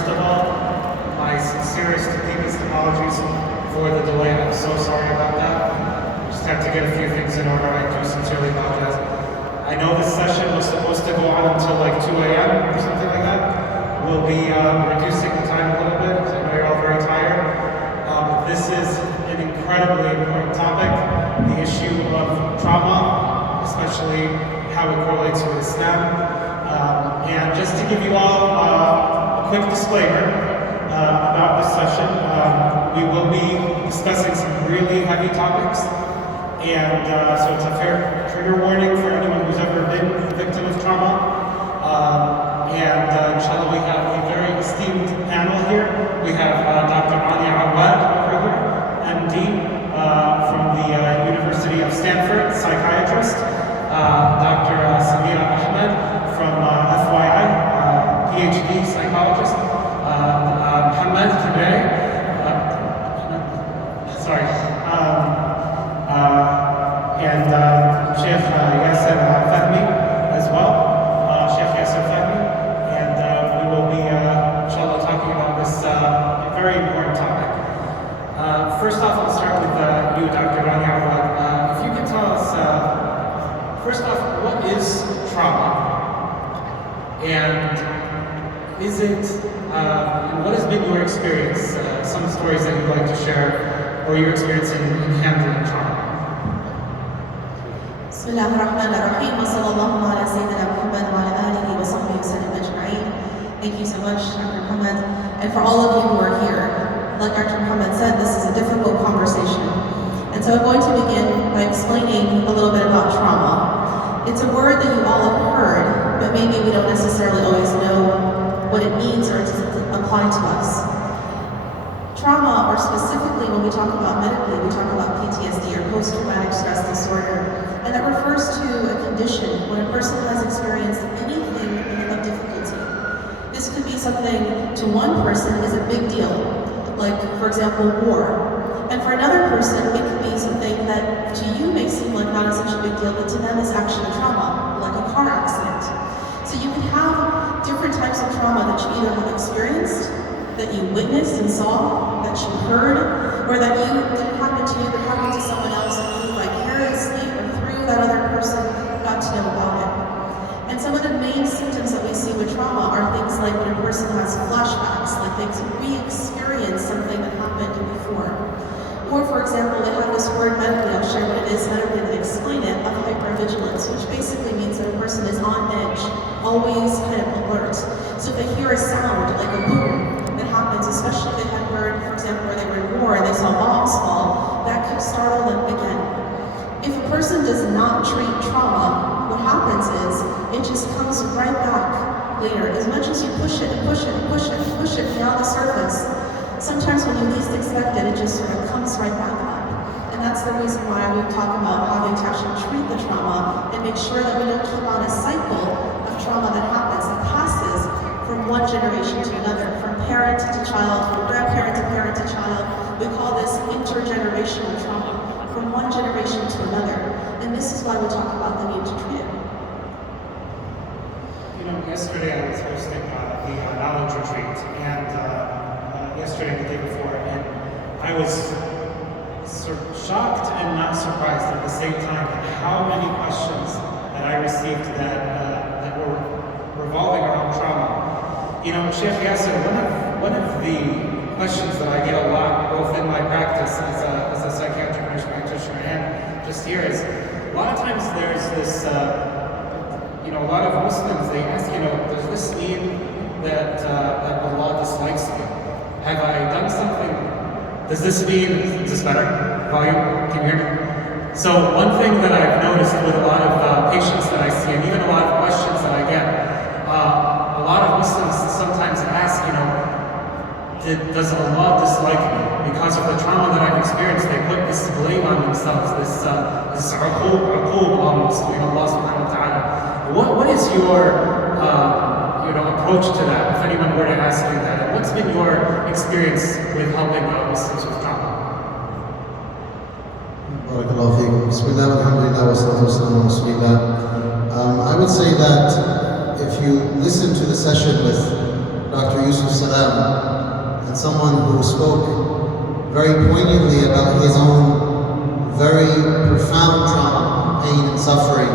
first of all, my sincerest, deepest apologies for the delay. I'm so sorry about that. Just had to get a few things in order. I do sincerely apologize. I know this session was supposed to go on until like 2 a.m. or something like that. We'll be reducing the time a little bit because I know you're all very tired. This is an incredibly important topic, the issue of trauma, especially how it correlates with Islam. And just to give you all a quick disclaimer about this session, we will be discussing some really heavy topics. And so it's a fair trigger warning for anyone who's ever been a victim of trauma. Inshallah, we have a very esteemed panel here. We have Dr. Rania Awaad over here, MD from the University of Stanford, psychiatrist. Dr. Sameera Ahmed from FYI, PhD psychologist. Mohammed Kibriya, and Sheikh Yasir Fahmy as well, Sheikh Yasir Fahmy, and we will be, inshallah, talking about this very important topic. First off, I'll start with you, Dr. Rania Awaad. If you could tell us, first off, what is trauma? And is it, and what has been your experience, some stories that you'd like to share, or your experience in handling trauma? Bismillahirrahmanirrahim. Wa sallallahu ala sayyidina Muhammad wa ala alihi wa sahbihi wa sallam ajma'in. Thank you so much, Dr. Muhammad. And for all of you who are here, like Dr. Muhammad said, this is a difficult conversation. And so I'm going to begin by explaining a little bit about trauma. It's a word that you all have heard, but maybe we don't necessarily always know what it means or does it apply to us. Trauma, or specifically when we talk about medically, we talk about PTSD or post-traumatic stress disorder, and that refers to a condition when a person has experienced anything of difficulty. This could be something to one person is a big deal, like, for example, war. And for another person, it could be something that to you may seem like not such a big deal, but to them is actually trauma, like a car accident. So you can have different types of trauma that you either have experienced, that you witnessed and saw, that you heard, or that you didn't happen to you, but happened to someone else and you vicariously or through that other person got to know about it. And some of the main symptoms that we see with trauma are things like when a person has flashbacks, like they re-experience something that happened before. Or, for example, they have this word medically, I'll share what it is medically and explain it, of hypervigilance, which basically means that a person is on edge, always kind of alert. So if they hear a sound, like a boom, that happens, especially if they had heard, for example, where they were in war and they saw bombs fall, that could startle them again. If a person does not treat trauma, what happens is, it just comes right back later. As much as you push it and push it and push it and push it beyond the surface, sometimes when you least expect it, it just sort of comes right back up. And that's the reason why we talk about having to actually treat the trauma and make sure that we don't keep on a cycle of trauma that happens, that passes from one generation to another, from parent to child, from grandparent to parent to child. We call this intergenerational trauma, from one generation to another. And this is why we talk about the need to treat it. You know, yesterday I was hosting the knowledge retreat, and yesterday and the day before, and I was shocked and not surprised at the same time at how many questions that I received that were revolving around trauma. You know, Sheikh Yasir, one of the questions that I get a lot, both in my practice as a psychiatric nurse practitioner and just here, is a lot of times there's this, you know, a lot of Muslims, they ask, you know, does this mean that Allah dislikes me? Have I done something? Does this mean, is this better? Volume? Can you hear me? So one thing that I've noticed with a lot of patients that I see, and even a lot of questions that I get, a lot of Muslims sometimes ask, you know, does Allah dislike me? Because of the trauma that I've experienced, they put this blame on themselves, this uqoob almost between Allah subhanahu wa ta'ala. What is your approach to that, if anyone were to ask you that? And what's been your experience with helping Muslims with trauma? Barakallahu feekum. Bismillah, alhamdulillah, wa salatu wa salam ala rasulillah. I would say that if you listen to the session with Dr. Yusuf Salam, and someone who spoke very poignantly about his own very profound trauma, pain and suffering,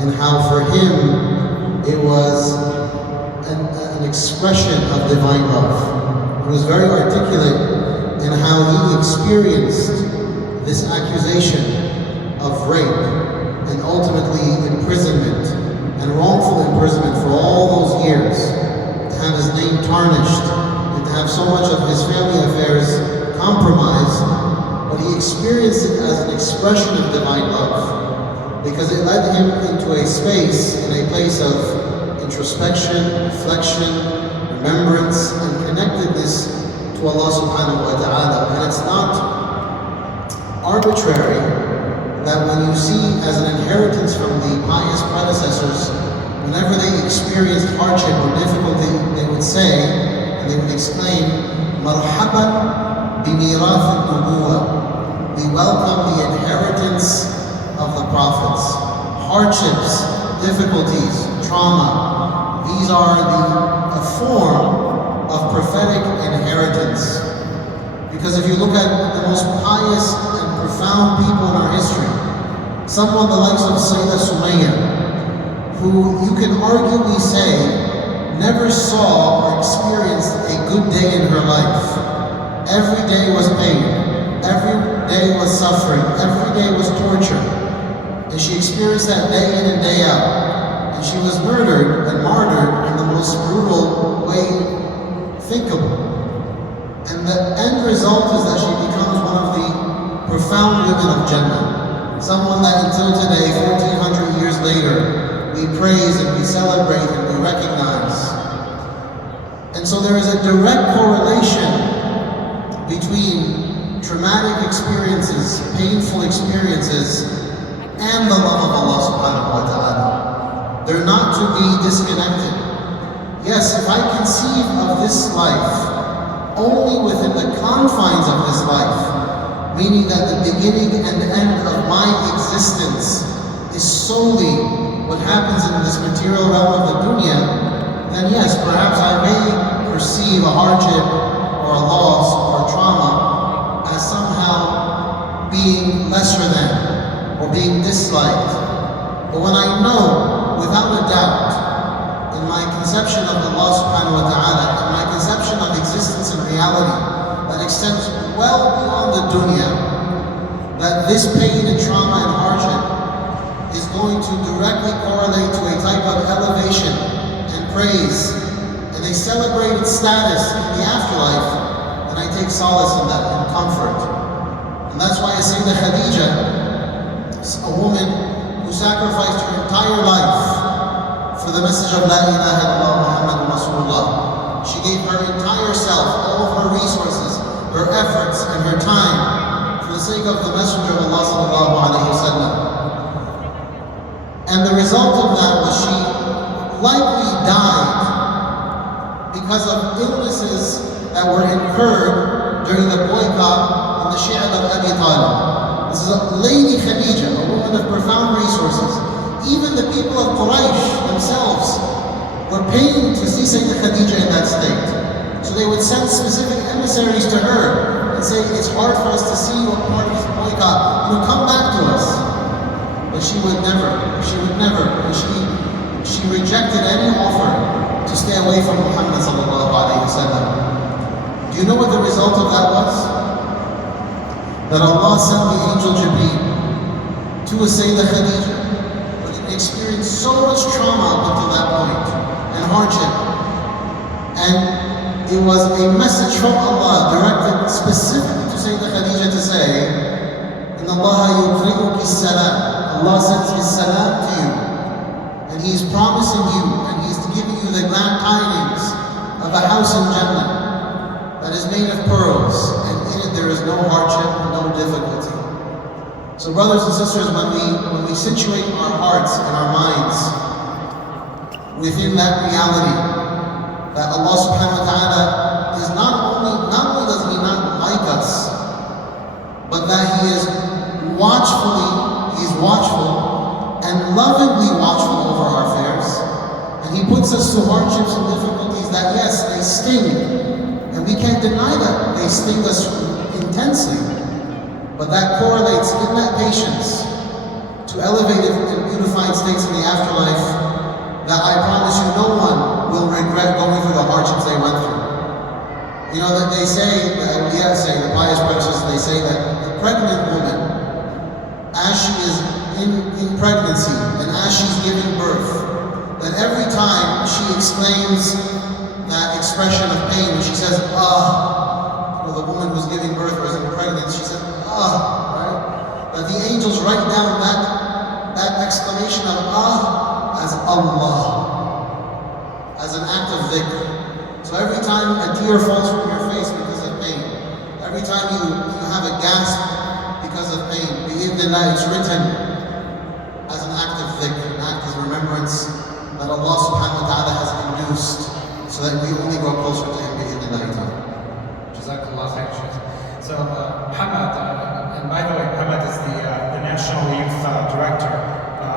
and how for him it was an expression of divine love. He was very articulate in how he experienced this accusation of rape and ultimately imprisonment and wrongful imprisonment for all those years, to have his name tarnished and to have so much of his family affairs compromised, but he experienced it as an expression of divine love, because it led him into a space, in a place of introspection, reflection, remembrance, and connectedness to Allah subhanahu wa ta'ala. And it's not arbitrary that when you see as an inheritance from the pious predecessors, whenever they experienced hardship or difficulty, they would say, and they would exclaim, Marhaban bi mirath al-nubuwah. We welcome the inheritance of the prophets. Hardships, difficulties, trauma, these are a form of prophetic inheritance. Because if you look at the most pious and profound people in our history, someone the likes of Sayyidah Sumayya, who you can arguably say never saw or experienced a good day in her life. Every day was pain, every day was suffering, every day was torture. And she experienced that day in and day out. And she was murdered and martyred in the most brutal way thinkable. And the end result is that she becomes one of the profound women of Jannah. Someone that until today, 1400 years later, we praise and we celebrate and we recognize. And so there is a direct correlation between traumatic experiences, painful experiences, and the love of Allah subhanahu wa ta'ala. They're not to be disconnected. Yes, if I conceive of this life only within the confines of this life, meaning that the beginning and end of my existence is solely what happens in this material realm of the dunya, then yes, perhaps I may perceive a hardship or a loss or a trauma as somehow being lesser than or being disliked. But when I know, without a doubt, in my conception of Allah subhanahu wa ta'ala, in my conception of existence and reality that extends well beyond the dunya, that this pain and trauma and hardship is going to directly correlate to a type of elevation and praise and a celebrated status in the afterlife, then I take solace in that and comfort. And that's why Sayyidah Khadija, a woman who sacrificed her entire life for the message of La ilaha illallah Muhammadur Rasulullah. She gave her entire self, all of her resources, her efforts, and her time for the sake of the Messenger of Allah sallallahu alayhi wa sallam. And the result of that was she likely died because of illnesses that were incurred during the boycott in the Shi'a of Abi Talib. This is a Lady Khadija, a woman of profound resources. Even the people of Quraysh themselves were pained to see Sayyidah Khadija in that state. So they would send specific emissaries to her and say, it's hard for us to see you a part of this boycott. Come back to us. But she would never. She rejected any offer to stay away from Muhammad sallallahu alayhi wa sallam. Do you know what the result of that was? That Allah sent the angel Jibreel to a Sayyidah Khadija, but it experienced so much trauma up until that point, and hardship. And it was a message from Allah directed specifically to Sayyidah Khadija to say, إِنَّ اللَّهَ يُقْرِئُكِ السَّلَامِ. Allah sends His salam to you, and He's promising you, and He's giving you the glad tidings of a house in Jannah that is made of pearls, and in it there is no hardship, no difficulty. So brothers and sisters, when we situate our hearts and our minds within that reality, that Allah subhanahu wa ta'ala is not only does He not like us, but that He is watchful and lovingly watchful over our affairs, and He puts puts us to hardships and difficulties that, yes, they sting, and we can't deny that they sting us intensely, but that correlates in that patience to elevated and beautified states in the afterlife that I promise you no one will regret going through the hardships they went through. You know, that they say, the pious predecessors, they say that the pregnant woman, as she is in pregnancy and as she's giving birth, that every time she exclaims that expression of pain, when she says, ah, the woman who's giving birth or is pregnant, she says, ah, right? That the angels write down that exclamation of ah as Allah, as an act of dhikr. So every time a tear falls from your face because of pain, every time you have a gasp because of pain, bi'idhnillah, it's written as an act of dhikr, an act of remembrance that Allah subhanahu wa ta'ala has induced, so that we only grow closer to Him bi'idhnillah ta'ala. Jazakallah khair, Shaykh. So, Muhammad, and by the way, Muhammad is the National Youth Director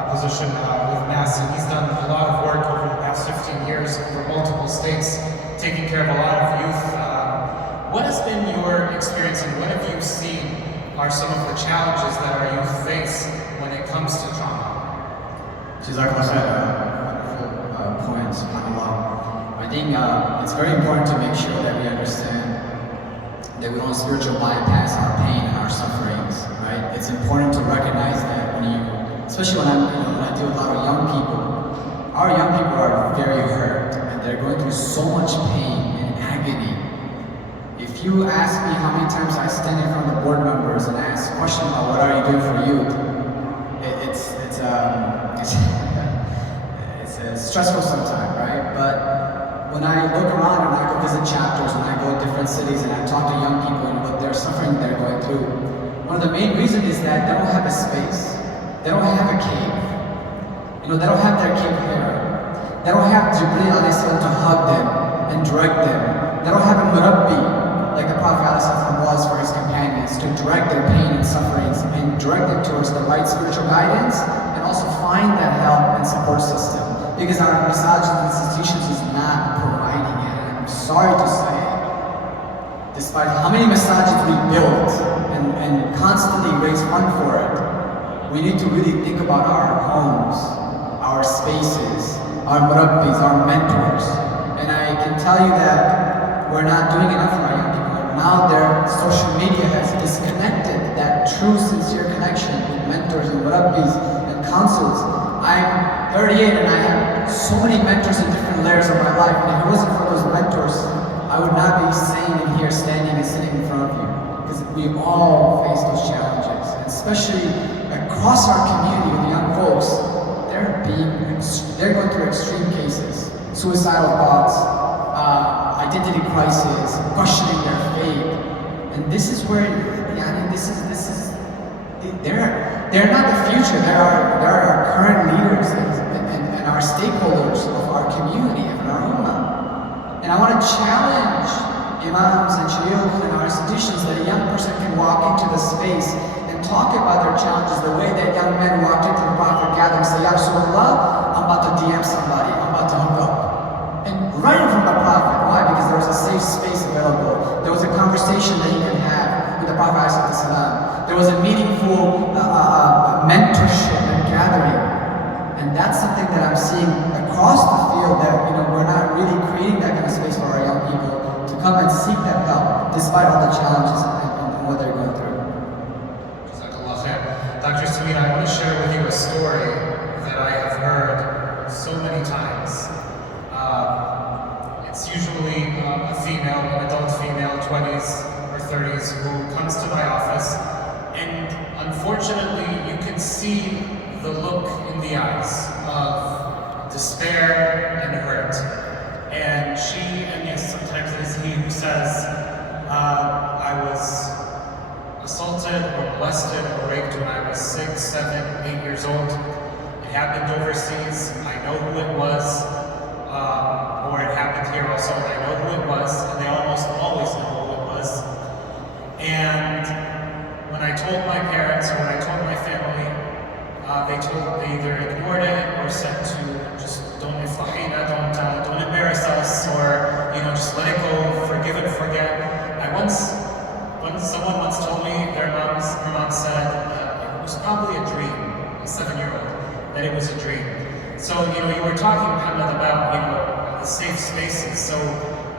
position with MAS, and he's done a lot of work over the past 15 years for multiple states, taking care of a lot of youth. What has been your experience, and what have you seen are some of the challenges that our youth face when it comes to trauma? Jazakallah khair. Wonderful point, subhanAllah. I think it's very important to make sure that we understand that we don't spiritual bypass our pain and our sufferings, right? It's important to recognize that when you, especially when I deal with a lot of young people, our young people are very hurt and they're going through so much pain and agony. If you ask me how many times I stand in front of the board members and ask questions about what are you doing for youth, it's stressful sometimes, right? But when I look around and I go visit chapters, when I go to different cities and I talk to young people and what they're suffering they're going through, one of the main reasons is that they don't have a space. They don't have a cave. You know, they don't have their cave here. They don't have Jibreel to hug them and direct them. They don't have a murabbi, like the Prophet was for his companions, to direct their pain and sufferings and direct them towards the right spiritual guidance and also find that help and support system. Because our masjids institutions is not providing it. And I'm sorry to say, despite how many masjids we built and constantly raise funds for it, we need to really think about our homes, our spaces, our murabbis, our mentors. And I can tell you that we're not doing enough for our young people. Now their social media has disconnected that true, sincere connection with mentors and murabbis and counsels. I'm 38 and I have so many mentors in different layers of my life. And if it wasn't for those mentors, I would not be sitting in here, standing and sitting in front of you. Because we all face those challenges, and especially across our community with young folks, they're going through extreme cases, suicidal thoughts, identity crisis, questioning their faith, and this is where, they're not the future. They're our current leaders and our stakeholders of our community and our ummah. And I want to challenge imams and shuyukh in our institutions that a young person can walk into the space and talk about their challenges the way that young men walked into the Prophet gathering and say, Ya Rasulullah, I'm about to DM somebody, I'm about to hook up. And right in front of the Prophet. Why? Because there was a safe space available. There was a conversation that he could have with the Prophet ﷺ. There was a meaningful mentorship and gathering. And that's something that I'm seeing across the field, that we're not really creating that kind of space for our young people to come and seek that help despite all the challenges and what they're going through. Dr. Sameera, I want to share with you a story that I have heard so many times. It's usually a female, an adult female, 20s or 30s, who comes to my office, and unfortunately you can see the look in the eyes of despair and hurt. And she, and yes, sometimes it is he, who says, I was assaulted or molested or raped when I was 6, 7, 8 years old. It happened overseas. I know who it was. Or it happened here also, and I know who it was, and they almost always know who it was. And when I told my parents or when I told my family, they either ignored it or said to just don't iftahina, don't talking, Mohammed, about, the safe spaces. So,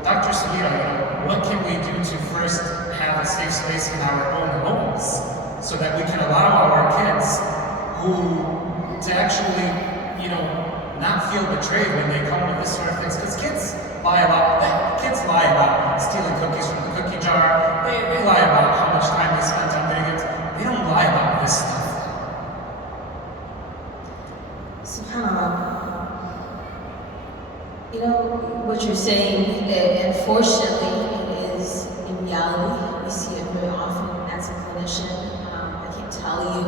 Dr. Sameera, what can we do to first have a safe space in our own homes so that we can allow our kids to actually, not feel betrayed when they come with this sort of things? Because kids lie about stealing cookies from the cookie jar. They lie about how much time they spent on video games. They don't lie about this stuff. SubhanAllah. What you're saying, unfortunately, it is in reality. We see it very often as a clinician. I can't tell you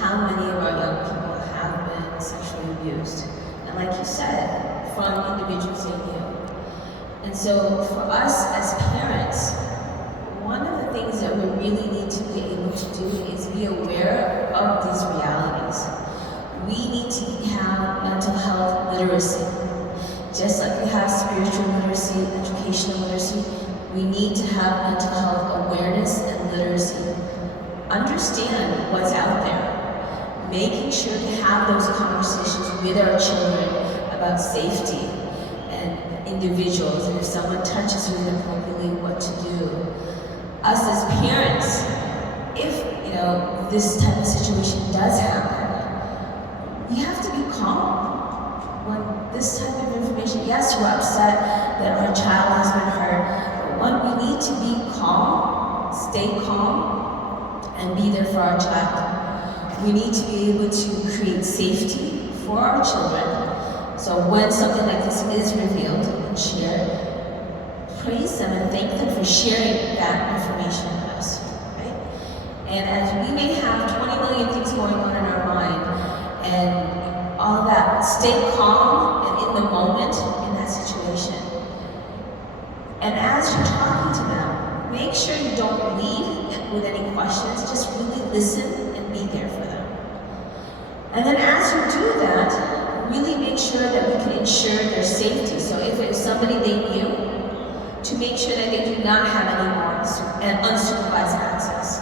how many of our young people have been sexually abused. And like you said, from individuals they knew. And so for us as parents, one of the things that we really need to be able to do is be aware of these realities. We need to have mental health literacy. Just like we have spiritual literacy, educational literacy, we need to have mental health awareness and literacy. Understand what's out there. Making sure to have those conversations with our children about safety and individuals, and if someone touches you inappropriately, what to do. Us as parents, if this type of situation does happen, we have to be calm. When this type of information, yes, we're upset that our child has been hurt, but when we need to be calm, stay calm, and be there for our child. We need to be able to create safety for our children. So when something like this is revealed and shared, praise them and thank them for sharing that information with us, right? And as we may have 20 million things going on in our mind, and all of that, stay calm and in the moment in that situation. And as you're talking to them, make sure you don't leave with any questions, just really listen and be there for them. And then as you do that, really make sure that we can ensure their safety. So if it's somebody they knew, to make sure that they do not have any more unsupervised access.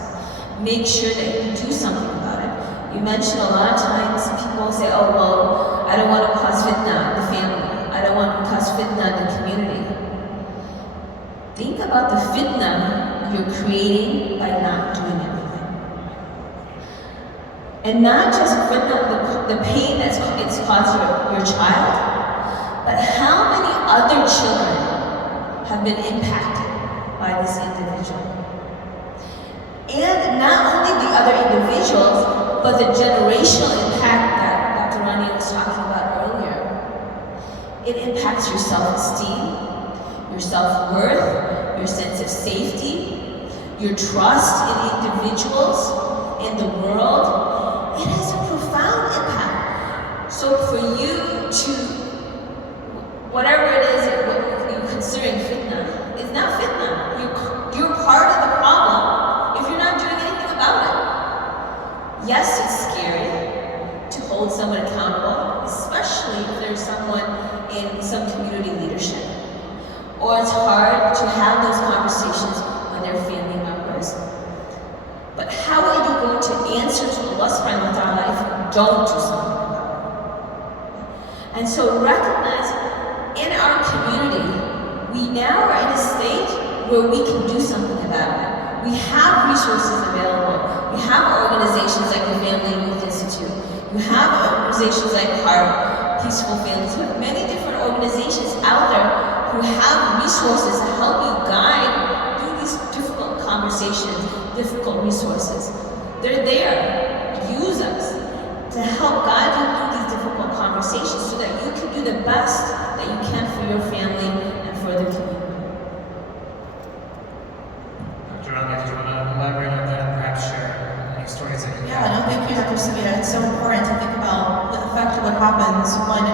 Make sure that you do something about it. You mentioned a lot of times people say, oh, well, I don't want to cause fitna in the family. I don't want to cause fitna in the community. Think about the fitna you're creating by not doing anything. And not just fitna, the pain that's it's caused your child, but how many other children have been impacted by this individual. And not only the other individuals, but the generational impact that Dr. Rania was talking about earlier. It impacts your self-esteem, your self-worth, your sense of safety, your trust in individuals, in the world. It has a profound impact. So for you to, whatever it is what you're considering fitna, it's not fitna. You're part of the problem if you're not doing anything about it. Yes, it's scary to hold someone accountable, especially if there's someone in some community leadership. Or it's hard to have those conversations when they're family members. But how are you going to answer to Allah subhanahu wa ta'ala if you don't do something about it? And so recognize in our community, we now are in a state where we can do something about it. We have resources available. We have organizations like the Family and Youth Institute. We have organizations like HEART, Peaceful Families. We have many different organizations out there who have resources to help you guide through these difficult conversations, difficult resources. They're there. Use us to help guide you through these difficult conversations so that you can do the best that you can for your family and for the community. Dr. Rania, do you want to elaborate on that and perhaps share any stories that you have? Yeah, no, thank you, Dr. Sameera. It's so important to think about the effect of what happens when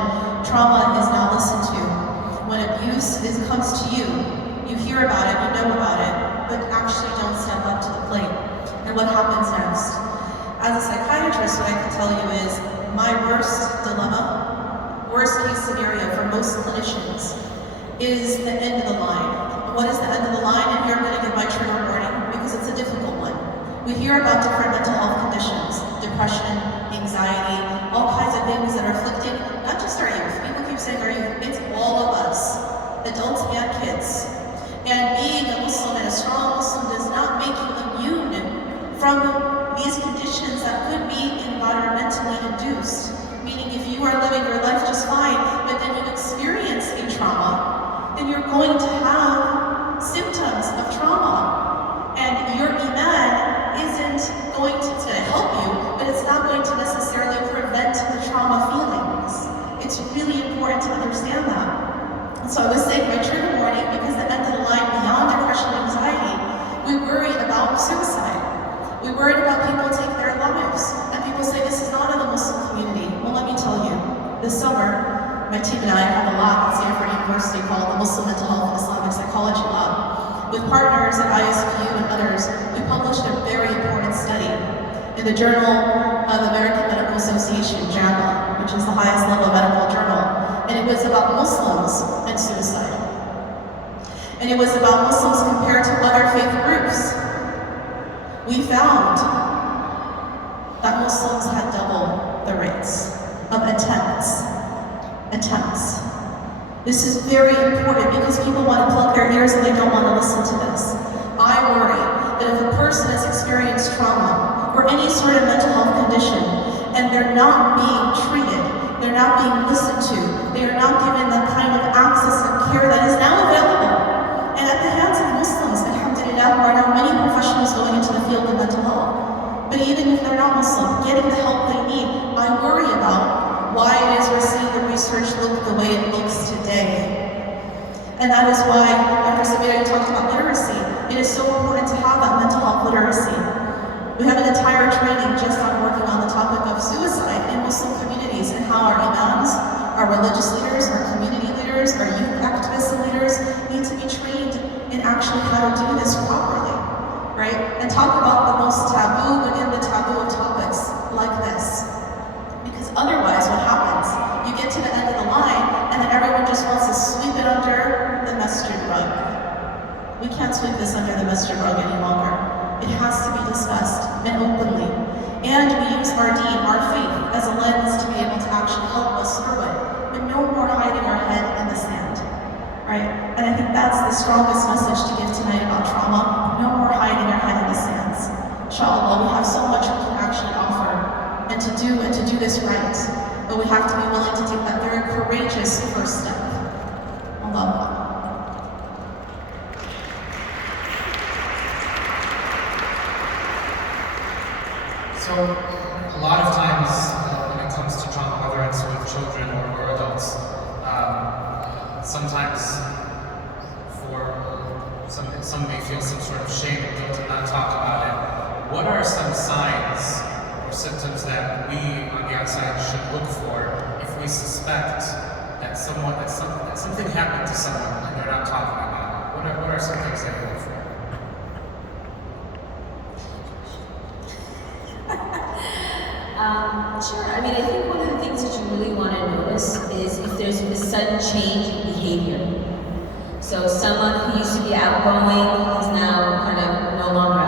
trauma is not listened to. When abuse comes to you, you hear about it, you know about it, but actually don't step up to the plate. And what happens next? As a psychiatrist, what I can tell you is my worst dilemma, worst case scenario for most clinicians is the end of the line. What is the end of the line? And here I'm going to give my trigger warning because it's a difficult one. We hear about different mental health conditions, depression, anxiety, all kinds of things that are afflicting not just our youth. People keep adults and kids. And being a Muslim and a strong Muslim does not make you immune from these conditions that could be environmentally induced. Meaning if you are living your life just fine, but then you experience a trauma, then you're going to have symptoms of trauma. And your iman isn't going to help you, but it's not going to necessarily prevent the trauma feelings. It's really important to understand that. And so I was saying my trigger warning, because the end of the line, beyond depression and anxiety, we worry about suicide. We worry about people take their lives. And people say this is not in the Muslim community. Well, let me tell you, this summer, my team and I have a lab at Stanford University called the Muslim Mental Health and Islamic Psychology Lab. With partners at ISPU and others, we published a very important study in the Journal of American Medical Association, JAMA, which is the highest level medical journal. And it was about Muslims and suicide. And it was about Muslims compared to other faith groups. We found that Muslims had double the rates of attempts. This is very important because people want to plug their ears and they don't want to listen to this. I worry that if a person has experienced trauma or any sort of mental health condition and they're not being treated, they're not being listened to, they are not given the kind of access and care that is now available. And at the hands of Muslims, alhamdulillah, there are now many professionals going into the field of mental health. But even if they're not Muslim, getting the help they need, I worry about why it is we're seeing the research look the way it looks today. And that is why, Dr. Sameera, you talked about literacy. It is so important to have that mental health literacy. We have an entire training just on working on the topic of suicide in Muslim communities and how our imams, our religious leaders, our community leaders, our youth activists and leaders need to be trained in actually how to do this properly, right? And talk about the most taboo within the taboo of topics like this. Because otherwise, what happens? You get to the end of the line, and then everyone just wants to sweep it under the masjid rug. We can't sweep this under the masjid rug any longer. It has to be discussed, and openly. And we use our deen, our faith, as a lens to be able to actually help us through it. But no more hiding our head in the sand, right? And I think that's the strongest message to give tonight about trauma. No more hiding our head in the sands. Inshallah, we have so much we can actually offer and to do this right. But we have to be willing to take that very courageous first step. Allah. So, a lot of times when it comes to trauma, whether it's with children or adults, sometimes some may feel some sort of shame or guilt and not talk about it. What are some signs or symptoms that we on the outside should look for if we suspect that something happened to someone and they're not talking about it? What are some things that we look for? Sure. I mean, I think one of the things that you really want to notice is if there's a sudden change in behavior. So someone who used to be outgoing is now kind of no longer,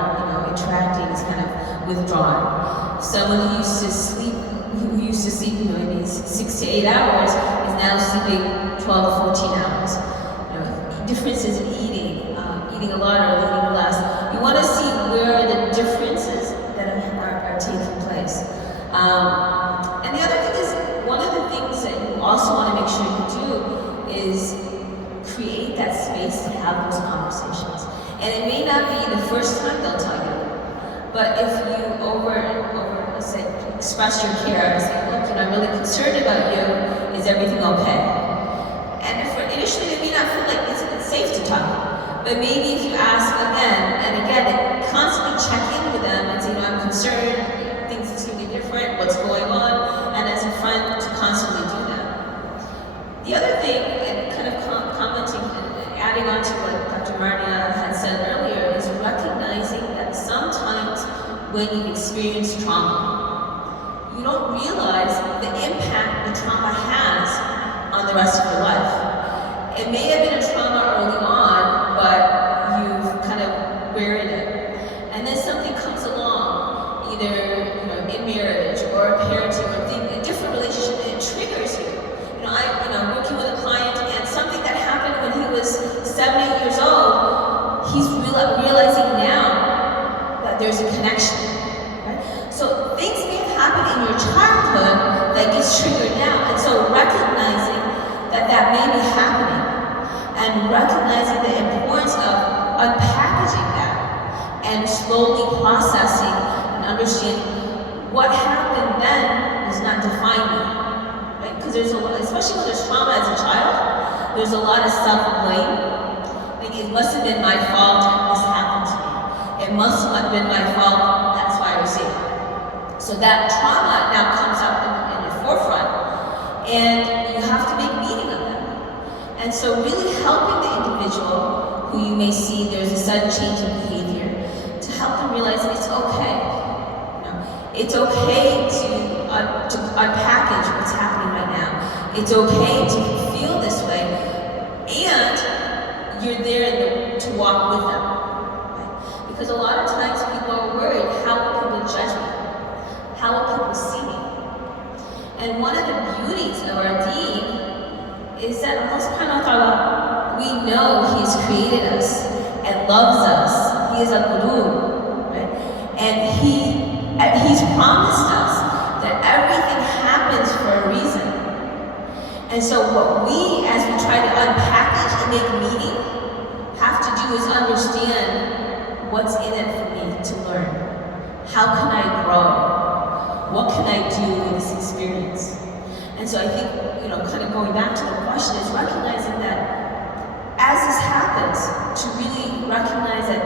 interacting, is kind of withdrawn. Someone who used to sleep, maybe 6 to 8 hours, is now sleeping 12 to 14 hours. Differences in eating a lot or eating less. You want to see where are the differences that are taking place. And the other thing is, one of the things that you also want to make sure you do is create that space to have those conversations. And it may not be the first time they'll tell you, but if you let's say, express your care and say, look, I'm really concerned about you, is everything okay? And initially they may not feel like it's safe to talk, but maybe if you ask again and again, constantly check in with them and say, I'm concerned, things seem to be different, what's going on, and as a friend to constantly do that. The other thing, and kind of commenting and adding on to what Dr. Rania had said earlier, is recognizing that sometimes when you've experienced trauma, you don't realize the impact the trauma has on the rest of your life. It may have been a trauma early on, but you've kind of buried it. And then something comes along, either in marriage or parenting or a different relationship, and it triggers you. I'm working with a client, and something that happened when he that may be happening, and recognizing the importance of unpackaging that and slowly processing and understanding what happened then does not define me, right? Because there's a lot, especially when there's trauma as a child, there's a lot of self-blame. Like, it must have been my fault that this happened to me. It must have been my fault, that's why I was here. So that trauma now comes up in the forefront, and you have to make meaning of that. And so really helping the individual who you may see there's a sudden change in behavior, to help them realize it's okay. It's okay to unpackage what's happening right now. It's okay to feel this way, and you're there to walk with them. Right? Because a lot of times people are worried, how will people judge me? How will people see me? And one of the beauties of our deen is that Allah subhanahu wa ta'ala, we know He has created us and loves us. He is a Qulub, right? And He's promised us that everything happens for a reason. And so what we, as we try to unpackage and make meaning, have to do is understand what's in it for me to learn. How can I grow? What can I do with this experience? And so I think, kind of going back to the question is recognizing that as this happens, to really recognize that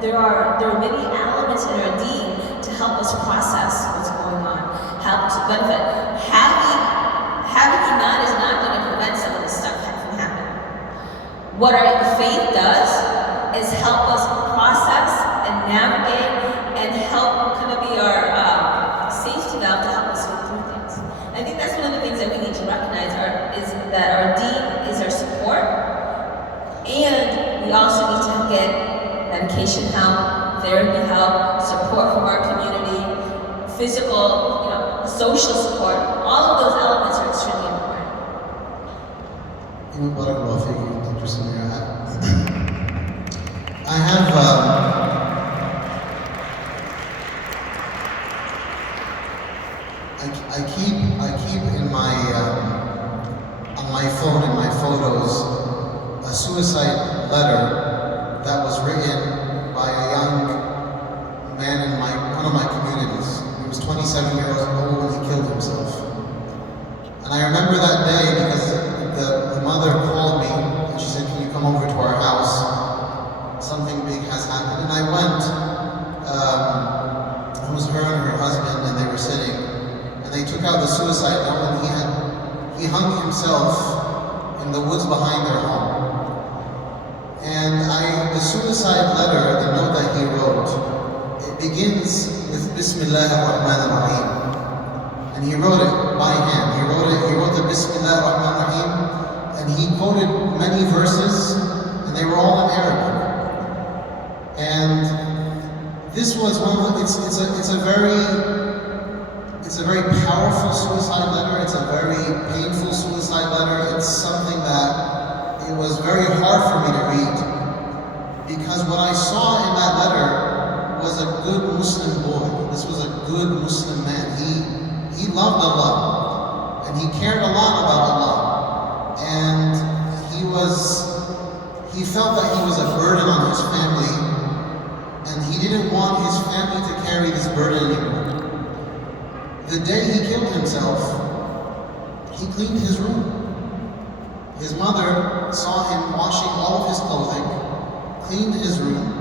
there are many elements in our deen to help us process what's going on, help to benefit. Having iman is not going to prevent some of this stuff from happening. What our faith does is help us process and navigate and help kind of be our safety valve to help us go through things. I think that's one of the things that we need to recognize is that our deen is our support, and we also need to get medication help, therapy help, support from our community, physical, social support. All of those elements are extremely important. Barakallahu feekum, Dr. Sameera. I have I keep in my on my phone in my photos a suicide letter that was written by a young man in one of my communities. He was 27 years old when he killed himself. And I remember that day because the mother called me and she said, "Can you come over to our house? Something big has happened." And I went. It was her and her husband, and they were sitting, and they took out the suicide note, and he hung himself in the woods behind their home. And the suicide letter, the note that he wrote, it begins with Bismillah ar-Rahman ar-Rahim. And he wrote it by hand. He wrote the Bismillah ar-Rahman ar-Rahim, and he quoted many verses, and they were all in Arabic. And this was one of the, it's a very powerful suicide letter. It's a very painful suicide letter. It's something that it was very hard for me to read, because what I saw in that letter was a good Muslim boy. This was a good Muslim man. He loved Allah, and he cared a lot about Allah, and he felt that he was a burden on his family, and he didn't want his family to carry this burden anymore. The day he killed himself, he cleaned his room. His mother saw him washing all of his clothing, cleaned his room.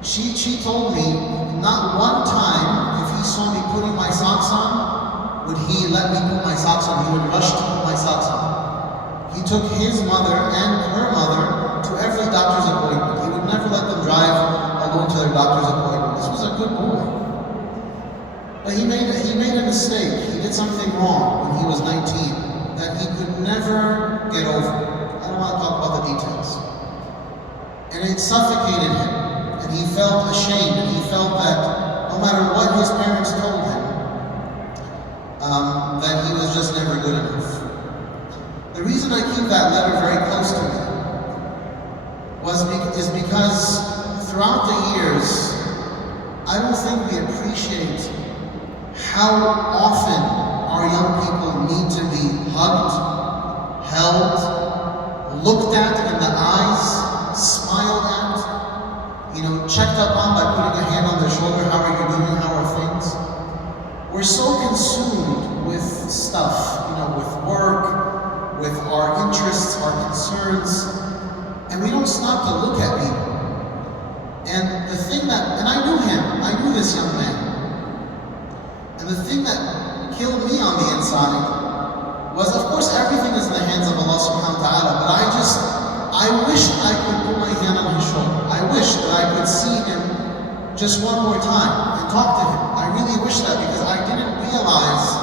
She told me not one time, if he saw me putting my socks on, would he let me put my socks on. He would rush to put my socks on. He took his mother and her mother to every doctor's appointment. He would never let them drive alone to their doctor's appointment. This was a good boy. But he made a mistake. He did something wrong when he was 19 that he could never get over. I don't want to talk about the details. And it suffocated him. And he felt ashamed. And he felt that no matter what his parents told him, that he was just never good enough. The reason I keep that letter very close to me is because throughout the years, I don't think we appreciate how often our young people need to be hugged, held, looked at in the eyes, smiled at, checked up on by putting a hand on their shoulder. How are you doing? How are things? We're so consumed with stuff, with work, with our interests, our concerns, and we don't stop to look at people. And the thing and I knew this young man, and the thing that killed me on the inside was, of course, everything is in the hands of Allah subhanahu wa ta'ala, but I wish I could put my hand on his shoulder. I wish that I could see him just one more time and talk to him. I really wish that, because I didn't realize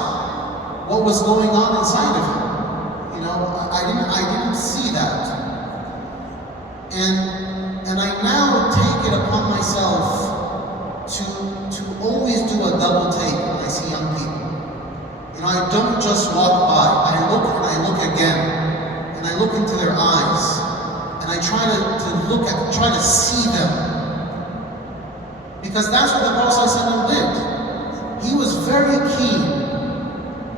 what was going on inside of him. I didn't see that. And I now take it upon myself to always do a double take when I see young people. I don't just walk by. I look and I look again, and I look into their eyes, and I try to see them, because that's what the Prophet ﷺ did. He was very keen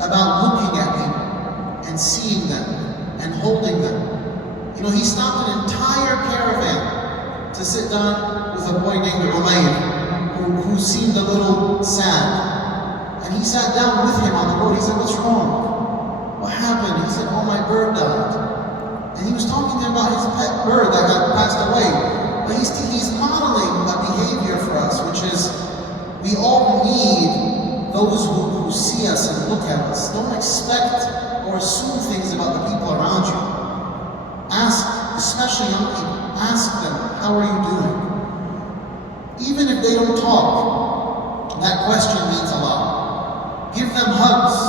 about looking at people and seeing them and holding them. He stopped an entire caravan to sit down with a boy named Umayr, who seemed a little sad. And he sat down with him on the road. He said, "What's wrong? What happened?" He said, "Oh, my bird died." And he was talking to him about his pet bird that had passed away. But he's modeling a behavior for us, which is, we all need those who see us and look at us. Don't expect or assume things about the people around you. Ask, especially young people, ask them, "How are you doing?" Even if they don't talk, that question means a lot. Give them hugs,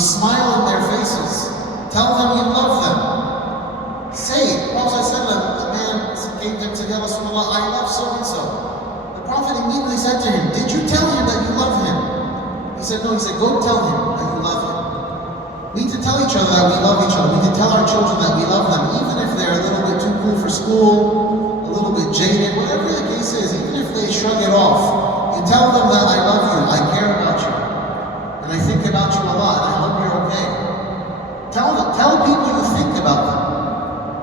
smile in their faces. Tell them you love them. Say it. The Prophet said that the man came to him and said, "Ya Rasulullah, I love so-and-so." The Prophet immediately said to him, "Did you tell him that you love him?" He said, "No." He said, "Go tell him that you love him." We need to tell each other that we love each other. We need to tell our children that we love them, even if they're a little bit too cool for school, a little bit jaded, whatever the case is, even if they shrug it off. You tell them that I love you, I care about you, and I think about you a lot, and I hope you're okay. Tell people you think about them,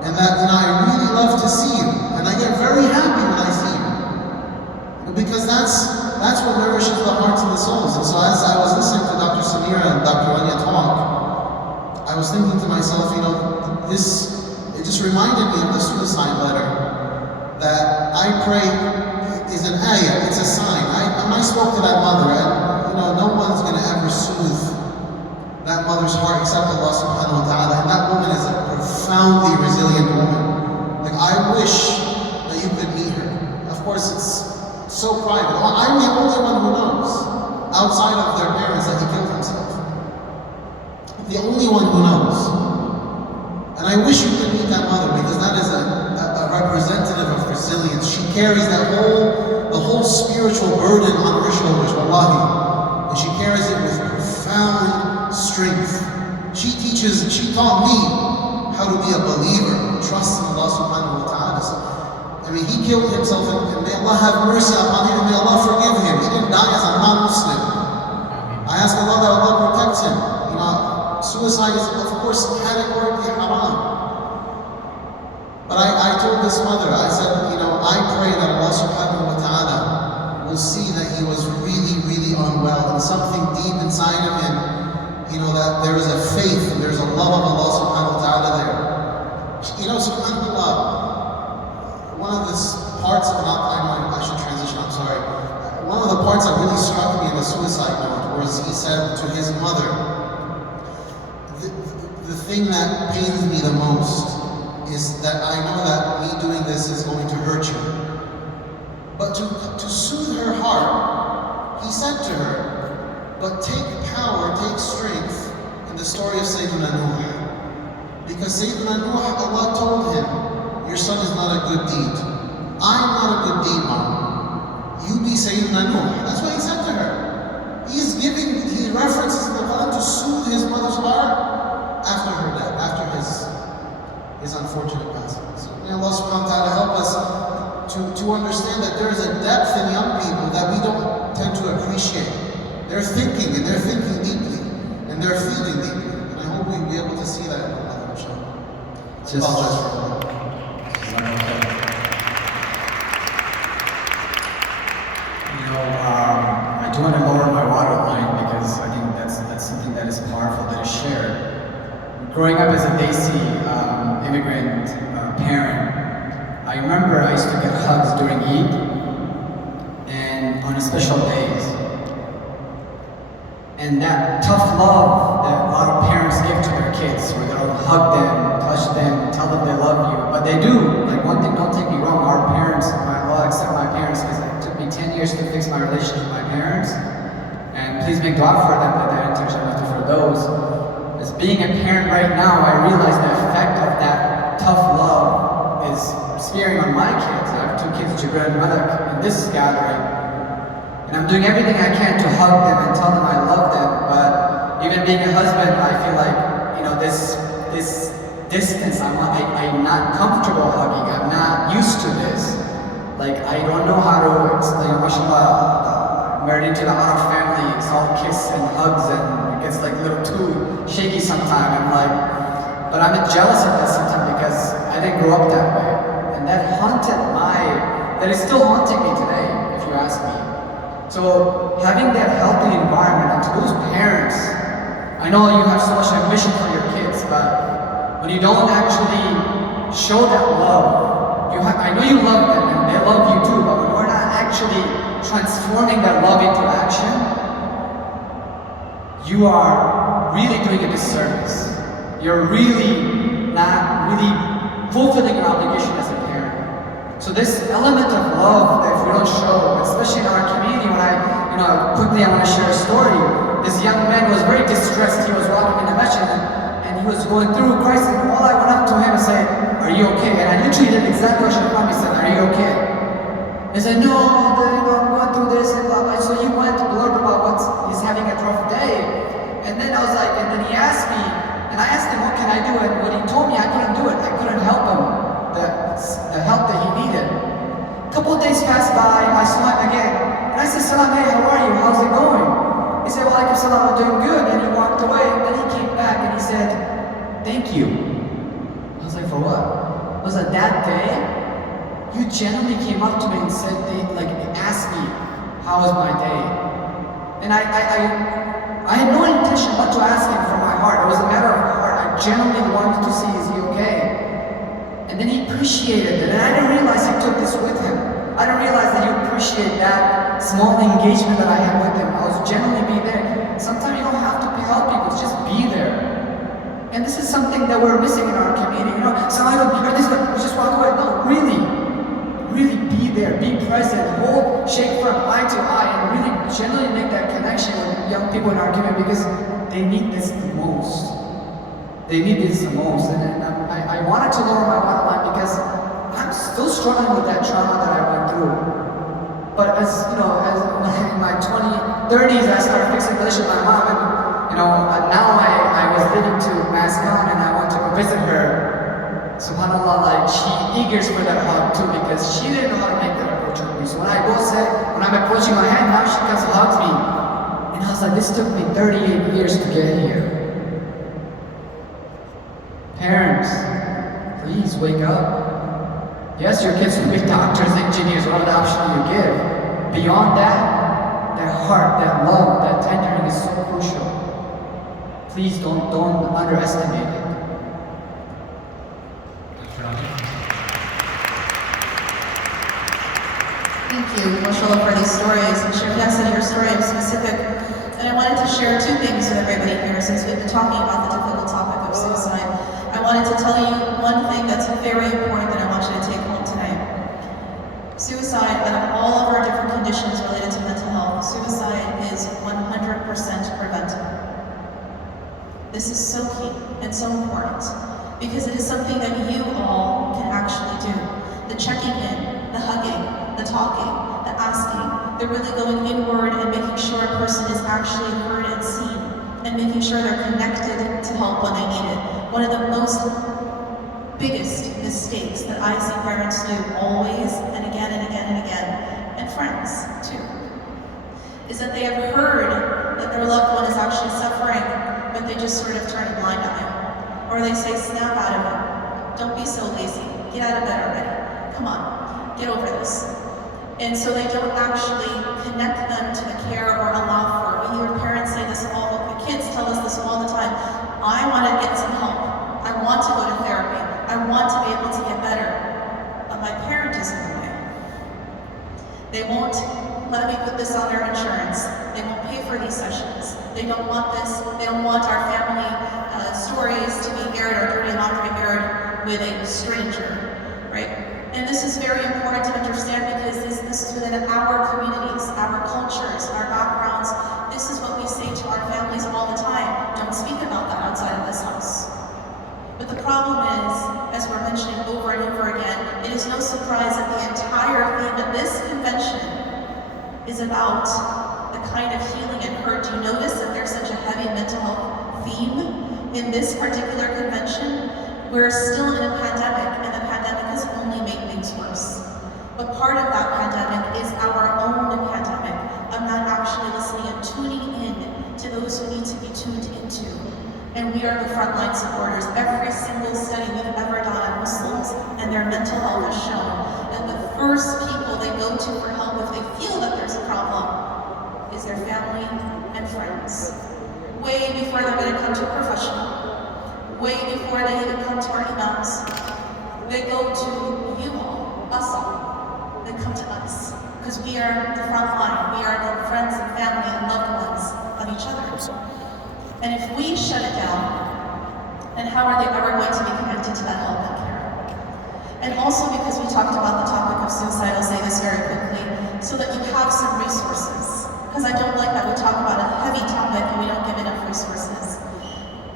and that I really love to see you, and I get very happy when I see you, because that's what nourishes the hearts and the souls. And so as I was listening to Dr. Sameera and Dr. Rania talk, I was thinking to myself, it just reminded me of the suicide letter that I pray is an ayah, it's a sign. I spoke to that mother, and no one's going to ever soothe that mother's heart except Allah subhanahu wa ta'ala. And that woman is a profoundly resilient woman. I wish that you could meet her. Of course, it's so private. I'm the only one who knows, outside of their parents, that he killed himself. The only one who knows. And I wish you could meet that mother, because that is a representative of resilience. She carries the whole spiritual burden on her shoulders, wallahi. And she carries it with profound strength. She taught me how to be a believer, trust in Allah subhanahu wa ta'ala. So, he killed himself, and may Allah have mercy upon him, and may Allah forgive him. He didn't die as a non-Muslim. I ask Allah that Allah protects him. Suicide is, of course, categorically haram. But I told this mother, I said, I pray that Allah subhanahu wa ta'ala will see that he was really, really unwell, and something deep inside of him, that there is a faith, and there's a love of Allah subhanahu wa ta'ala there. SubhanAllah, one of the parts of I should transition, I'm sorry. One of the parts that really struck me in the suicide note was he said to his mother, the thing that pains me the most is that I know that me doing this is going to hurt you. But to soothe her heart, he said to her, but take power, take strength in the story of Sayyidina Nuh. Because Sayyidina Nuh, Allah told him, your son is not a good deed. I'm not a good deed, Mom. You be Sayyidina Nuh. That's what he said to her. He references the Quran to soothe his mother's heart after her death, after his unfortunate passing. So may Allah subhanahu wa ta'ala help us to understand that there is a depth in young people that we don't tend to appreciate. They're thinking, and they're thinking deeply, and they're feeling deeply. And I hope we'll be able to see that in Allah. Apologize for that. I do want to lower my water line because I think that's something that is powerful, that is shared. Growing up as a Desi immigrant parent, I remember I used to get hugs during Eid and on special days. And that tough love that a lot of parents give to their kids, where they'll hug them, touch them, tell them they love you. But they do. Like, one thing, don't take me wrong, our parents, well, except my parents, because it took me 10 years to fix my relationship with my parents. And please make dua for them, that their intention for those. As being a parent right now, I realize the effect of that tough love is spearing on my kids. I have 2 kids, Jibreel and Malak, in this gathering. And I'm doing everything I can to hug them and tell them I love them, but even being a husband, I feel like, this distance, I'm not comfortable hugging, I'm not used to this. Like, I don't know how to explain, mashallah, married into the Arab family, it's all kiss and hugs, and it gets like a little too shaky sometimes. I'm like, but I'm jealous of that sometimes because I didn't grow up that way. And that that is still haunting me today, if you ask me. So having that healthy environment, and to those parents, I know you have so much ambition for your kids, but when you don't actually show that love, I know you love them and they love you too, but when we're not actually transforming that love into action, you are really doing a disservice. You're really not fulfilling your obligation as a parent. So this element of love that if we don't show, especially in our community, when quickly I want to share a story. This young man was very distressed. He was walking in the masjid and he was going through a crisis. And all I went up to him and said, "Are you okay?" And I literally did exactly what Yasir Fahmy said, "Are you okay?" He said, "No, I'm going through this and blah, blah." So he went to blurb about he's having a rough day. And then I was like, and then he asked me, and I asked him, what can I do? And when he told me I couldn't do it, I couldn't help him, the help that he needed. A couple of days passed by, I saw him again. And I said, "Salam, hey, how are you? How's it going?" He said, "Well, salam, I'm doing good." And he walked away. And then he came back and he said, "Thank you." I was like, "For what?" I was like, "That day, you genuinely came up to me and said, asked me, how was my day?" And I had no intention but to ask him from my heart. It was a matter of heart. I genuinely wanted to see, is he okay? And then he appreciated it. And I didn't realize he took this with him. I didn't realize that he appreciated that small engagement that I had with him. I was genuinely be there. Sometimes you don't have to help people, just be there. And this is something that we're missing in our community. So you just walk away. No, really be there, be present, shake from eye to eye, and really genuinely make that connection with young people in our community because they need this the most. They need this the most. And I wanted to lower my water line because I'm still struggling with that trauma that I went through. But as in my 30s, I started fixing the relationship with my mom, and now I was living to MAS-ICNA and I want to go visit her. SubhanAllah, she eagers for that hug too because she didn't know how to make that approach with me. So when I'm approaching my hand, now she comes and hugs me. And I was like, this took me 38 years to get here. Parents, please wake up. Yes, your kids will be doctors, engineers, whatever the option you give. Beyond that heart, that love, that tenderness is so crucial. Please don't underestimate it. Thank you, mashallah, for these stories. And Sheikh Yasir, your story is specific. And I wanted to share 2 things with everybody here since we've been talking about the difficult topic of suicide. I wanted to tell you one thing that's very important that I want you to take home tonight. Suicide, out of all of our different conditions related to mental health, suicide is 100% preventable. This is so key and so important because it is something that you all can actually do. The checking in, the hugging, the talking, the asking, the really going inward and making sure a person is actually heard and seen and making sure they're connected to help when they need it. One of the biggest mistakes that I see parents do always and again and again and again, and friends too, is that they have heard that their loved one is actually suffering, but they just sort of turn a blind eye. Or they say, snap out of it. Get out of bed already. Come on, get over this. And so they don't actually connect them to the care or allow for it. We hear parents say this all, the kids tell us this all the time. I want to get some help. I want to go to therapy. I want to be able to get better. But my parent is in the way. They won't let me put this on their insurance. They won't pay for these sessions. They don't want this. They don't want our family stories to be aired or dirty laundry aired with a stranger, right? And this is very important to understand because this is within our communities, our cultures, our backgrounds. This is what we say to our families all the time. Don't speak about that outside of this house. But the problem is, as we're mentioning over and over again, it is no surprise that the entire theme of this convention is about the kind of healing and hurt. Do you notice that there's such a heavy mental health theme in this particular convention? We're still in a pandemic, and the pandemic has only made things worse. But part of that pandemic is our own pandemic of not actually listening and tuning in to those who need to be tuned into. And we are the frontline supporters. Every single study we've ever done on Muslims and their mental health has shown that the first people they go to for help if they feel that there's a problem is their family and friends. Way before they're going to come to a professional. Way before they even come to our imams. They go to you all, us all. They come to us. Because we are the front line. We are the friends and family and loved ones of each other. And if we shut it down, then how are they ever going to be connected to that help and care? And also because we talked about the topic of suicide, I'll say this very quickly, so that you have some resources. Because I don't like that we talk about a heavy topic and we don't give enough resources.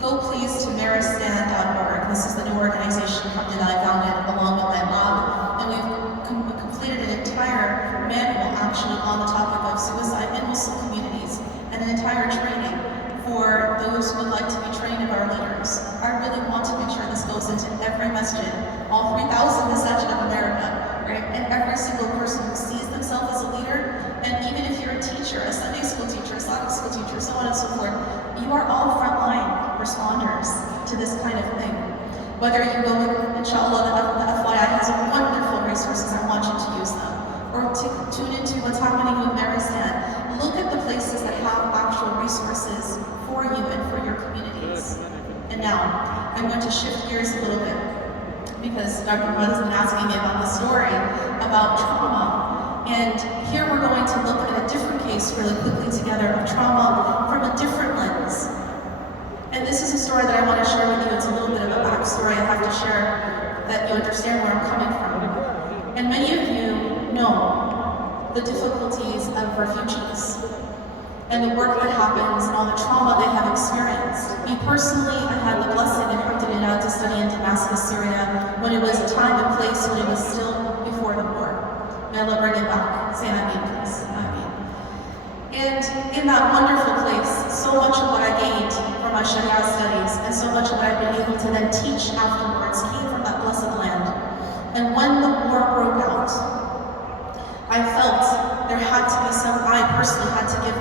Go please to MAS-ICNA.org. This is the new organization that I founded along with my lab. And we've completed an entire manual actually on the topic of suicide in Muslim communities and an entire training for those who would like to be trained of our leaders. I really want to make sure this goes into every masjid, all 3,000 masajid of America, right? And every single person who sees themselves as a leader, and even if you're a teacher, a Sunday school teacher, a Islamic school teacher, so on and so forth, you are all frontline responders to this kind of thing. Whether you go with, inshallah, the FYI has wonderful resources, I want you to use them. Or to tune into what's happening with Maristan. Look at the places that have actual resources for you and for your communities. And now, I'm going to shift gears a little bit because Dr. Awaad has been asking me about the story about trauma. And here we're going to look at a different case really quickly together of trauma from a different lens. And this is a story that I want to share with you. It's a little bit of a backstory I have to share that you understand where I'm coming from. And many of you know the difficulties of refugees and the work that happens and all the trauma they have experienced. Me personally, I had the blessing and alhamdulillah to study in Damascus, Syria, when it was a time and place when it was still before the war. May Allah bring it back. Say Ameen, please. Ameen. And in that wonderful place, so much of what I gained from my Sharia studies and so much of what I've been able to then teach afterwards came from that blessed land. And when the war broke out, I felt there had to be I personally had to give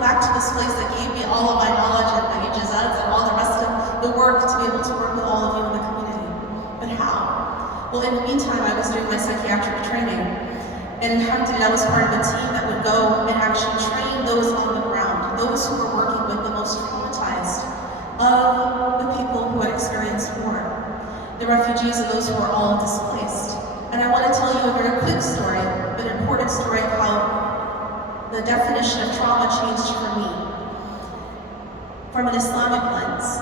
back to this place that gave me all of my knowledge and my ijazats and all the rest of the work to be able to work with all of you in the community. But how? Well, in the meantime, I was doing my psychiatric training. And alhamdulillah, I was part of a team that would go and actually train those on the ground, those who were working with the most traumatized of the people who had experienced war, the refugees and those who were all displaced. And I want to tell you a very quick story, but an important story of how the definition of trauma changed for me from an Islamic lens.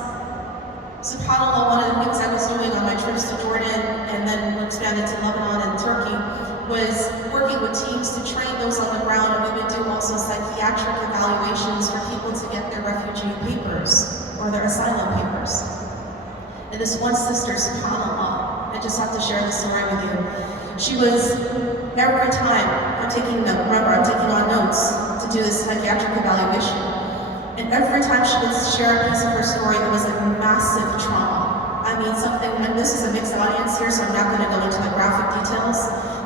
SubhanAllah, one of the things I was doing on my trips to Jordan and then expanded to Lebanon and Turkey was working with teams to train those on the ground, and we would do also psychiatric evaluations for people to get their refugee papers or their asylum papers. And this one sister, SubhanAllah, I just have to share this story with you. She was, every time I'm taking on notes to do this psychiatric evaluation. And every time she would share a piece of her story, there was a massive trauma. I mean something, and this is a mixed audience here, so I'm not gonna go into the graphic details,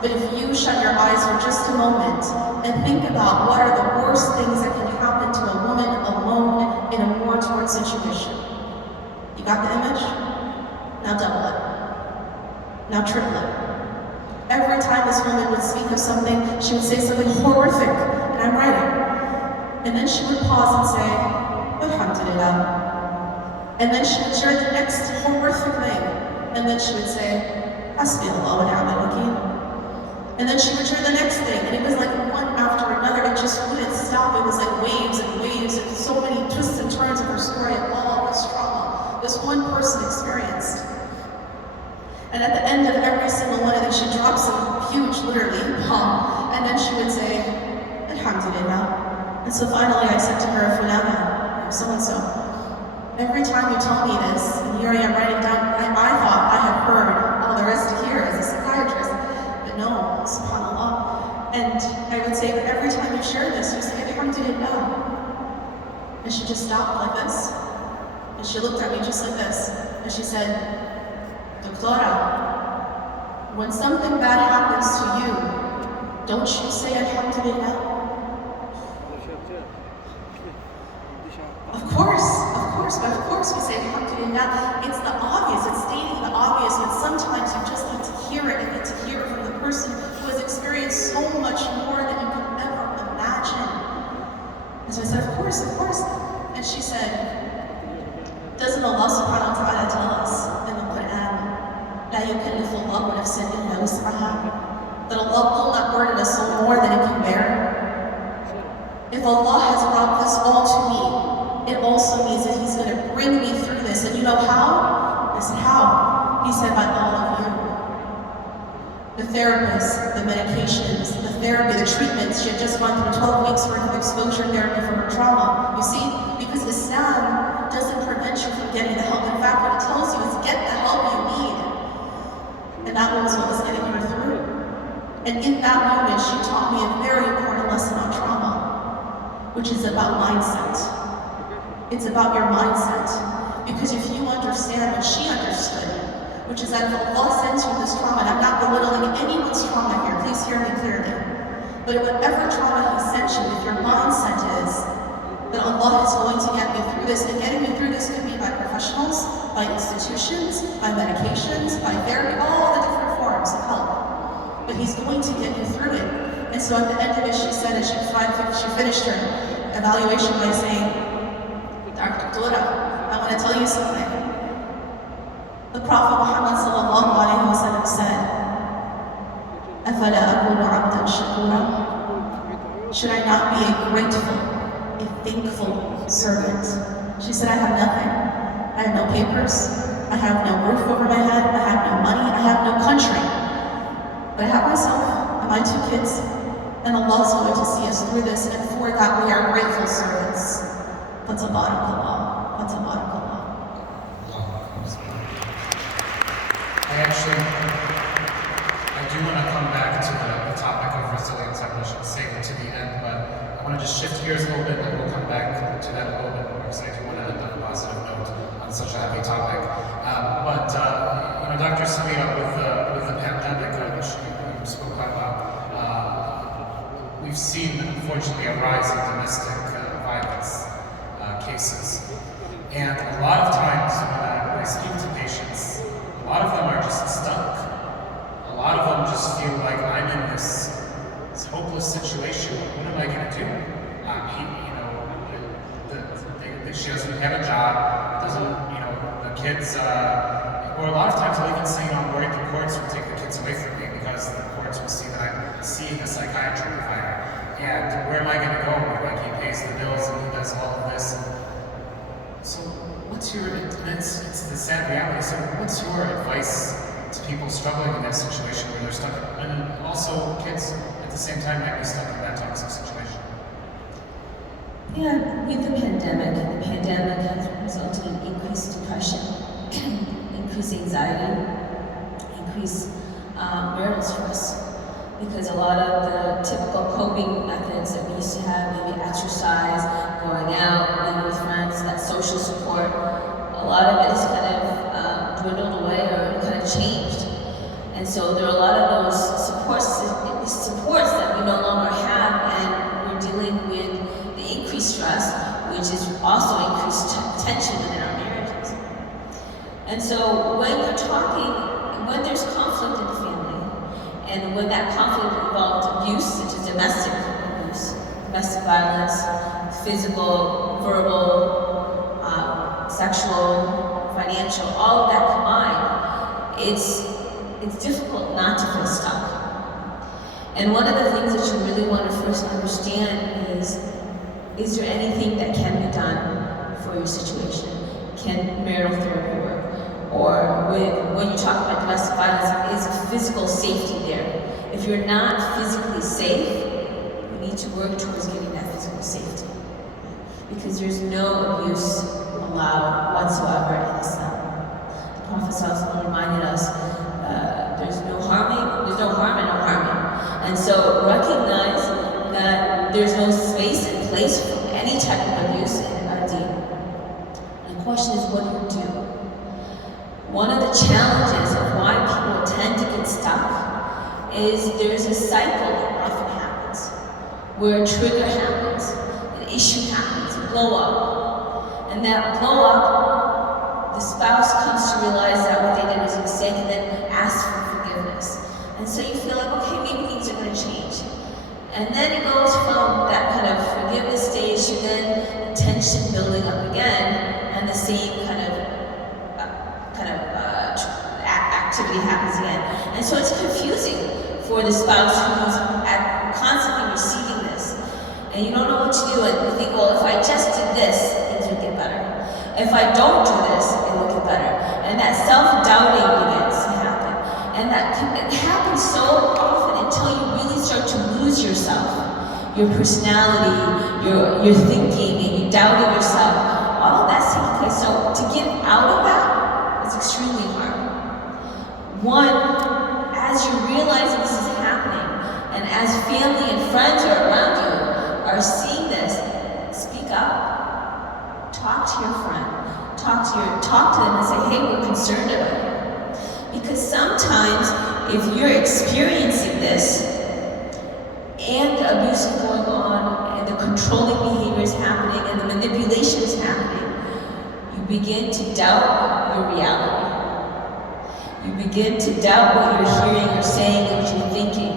but if you shut your eyes for just a moment and think about what are the worst things that can happen to a woman alone in a war-torn situation. You got the image? Now double it. Now triplet. Every time this woman would speak of something, she would say something horrific, and I'm writing. And then she would pause and say, Alhamdulillah. And then she would share the next horrific thing. And then she would say, Hasbi Allah wa ni'mal wakeel. And then she would share the next thing. And it was like one after another. It just wouldn't stop. It was like waves and waves and so many twists and turns of her story of all this trauma this one person experienced. And at the end of every single one of these, she dropped some huge, literally, palm. And then she would say, Alhamdulillah. And so finally I said to her, Fulana, so-and-so, every time you tell me this, and here I am writing down, I thought I had heard all there is to hear as a psychiatrist, but no, subhanAllah. And I would say, but every time you share this, you say, Alhamdulillah. And she just stopped like this, and she looked at me just like this, and she said, Doctora, when something bad happens to you, don't you say Alhamdulillah? But of course we say Alhamdulillah. It's the obvious, it's stating the obvious, but sometimes you just need to hear it, and need to hear it from the person who has experienced so much more than you could ever imagine. And so I said, of course. And she said, doesn't Allah subhanahu wa ta'ala tell us in the Quran, La yukallifu Allahu nafsan illa wus'aha, that Allah will not burden a soul more than it can bear? If Allah has brought this all to me, it also means that He's going to bring me through this. And you know how? I said, how? He said, by all of you. The therapists, the medications, the therapy, the treatments. She had just gone through 12 weeks worth of exposure therapy for her trauma. You see? Because Islam doesn't prevent you from getting the help. In fact, what it tells you is get the help you need. And that was what was getting her through. And in that moment, she taught me a very important lesson on trauma, which is about mindset. It's about your mindset. Because if you understand what she understood, which is that if Allah sends you this trauma, and I'm not belittling anyone's trauma here, please hear me clearly, but whatever trauma He sent you, if your mindset is that Allah is going to get me through this, and getting me through this could be by professionals, by institutions, by medications, by therapy, all the different forms of help. But He's going to get you through it. And so at the end of it, she said, and she finished her evaluation by saying, Doctora, I want to tell you something. The Prophet Muhammad sallallahu alayhi wa sallam said, أَفَلَا أَكُونُ عَبْدًا شَكُورًا? Should I not be a grateful, a thankful servant? She said, I have nothing. I have no papers. I have no roof over my head. I have no money. I have no country. But I have myself and my 2 kids. And Allah is going to see us through this, and for that we are grateful servants. Tabarakallah. Tabarakallah. I do want to come back to the topic of resilience. I should save it to the end, but I want to just shift gears a little bit, and we'll come back to that a little bit more, because I do want to end on a positive note on such a heavy topic. Dr. Sameera, with the pandemic, which you spoke about, we've seen, unfortunately, a rise in domestic violence cases. And a lot of times when I speak to patients, a lot of them are just stuck. A lot of them just feel like I'm in this hopeless situation. What am I going to do? She doesn't have a job, the kids, or a lot of times they'll even say, I'm worried the courts will take the kids away from me because the courts will see that I'm seeing a psychiatry provider. And where am I going to go? Like, he pays the bills and he does all of this. So what's your, and it's the sad reality, so what's your advice to people struggling in that situation where they're stuck, and also kids at the same time might be stuck in that toxic situation? Yeah, with the pandemic has resulted in increased depression, increased anxiety, increased marital stress. Because a lot of the typical coping methods that we used to have, maybe exercise, going out, being with friends, that social support, a lot of it has kind of dwindled away or kind of changed. And so there are a lot of those supports that we no longer have, and we're dealing with the increased stress, which is also increased tension within our marriages. And so when there's conflict when that conflict involved abuse, such as domestic abuse, domestic violence, physical, verbal, sexual, financial, all of that combined, it's difficult not to feel stuck. And one of the things that you really want to first understand is there anything that can be done for your situation? Can marital therapy work? Or when you talk about domestic violence, is physical safety there? If you're not physically safe, you need to work towards getting that physical safety. Because there's no abuse allowed whatsoever in Islam. The Prophet ﷺ reminded us, there's no harm and no harming. And so recognize that there's no space and place for any type of abuse in our deen. And the question is, what do you do? One of the challenges of why people tend to get stuck is there's a cycle that often happens, where a trigger happens, an issue happens, a blow up. And that blow up, the spouse comes to realize that what they did was a mistake and then asks for forgiveness. And so you feel like, okay, maybe things are going to change. And then it goes from that kind of forgiveness stage to then tension building up again, and the same kind of activity happens again. And so it's confusing for the spouse who's constantly receiving this. And you don't know what to do, and you think, well, if I just did this, things would get better. If I don't do this, it will get better. And that self-doubting begins to happen. And it happens so often until you really start to lose yourself, your personality, your thinking, and you doubting yourself. All of that's taking place. So to get out of that is extremely hard. One, as you realize this is happening, and as family and friends are around you are seeing this, speak up. Talk to your friend. Talk to them and say, hey, we're concerned about you. Because sometimes if you're experiencing this and the abuse is going on and the controlling behavior is happening and the manipulation is happening, you begin to doubt your reality. You begin to doubt what you're hearing or saying and what you're thinking.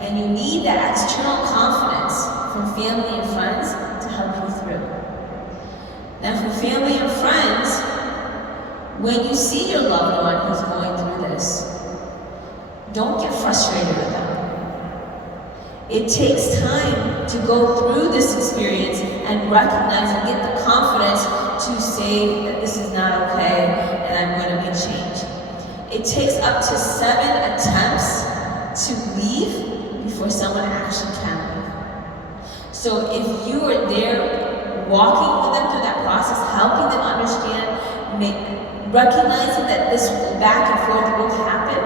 And you need that external confidence from family and friends to help you through. Now for family and friends, when you see your loved one who's going through this, don't get frustrated with them. It takes time to go through this experience and recognize and get the confidence to say that this is not okay and I'm going to make change. It takes up to 7 attempts to leave before someone actually can leave. So if you are there walking with them through that process, helping them understand, recognizing that this back and forth will happen,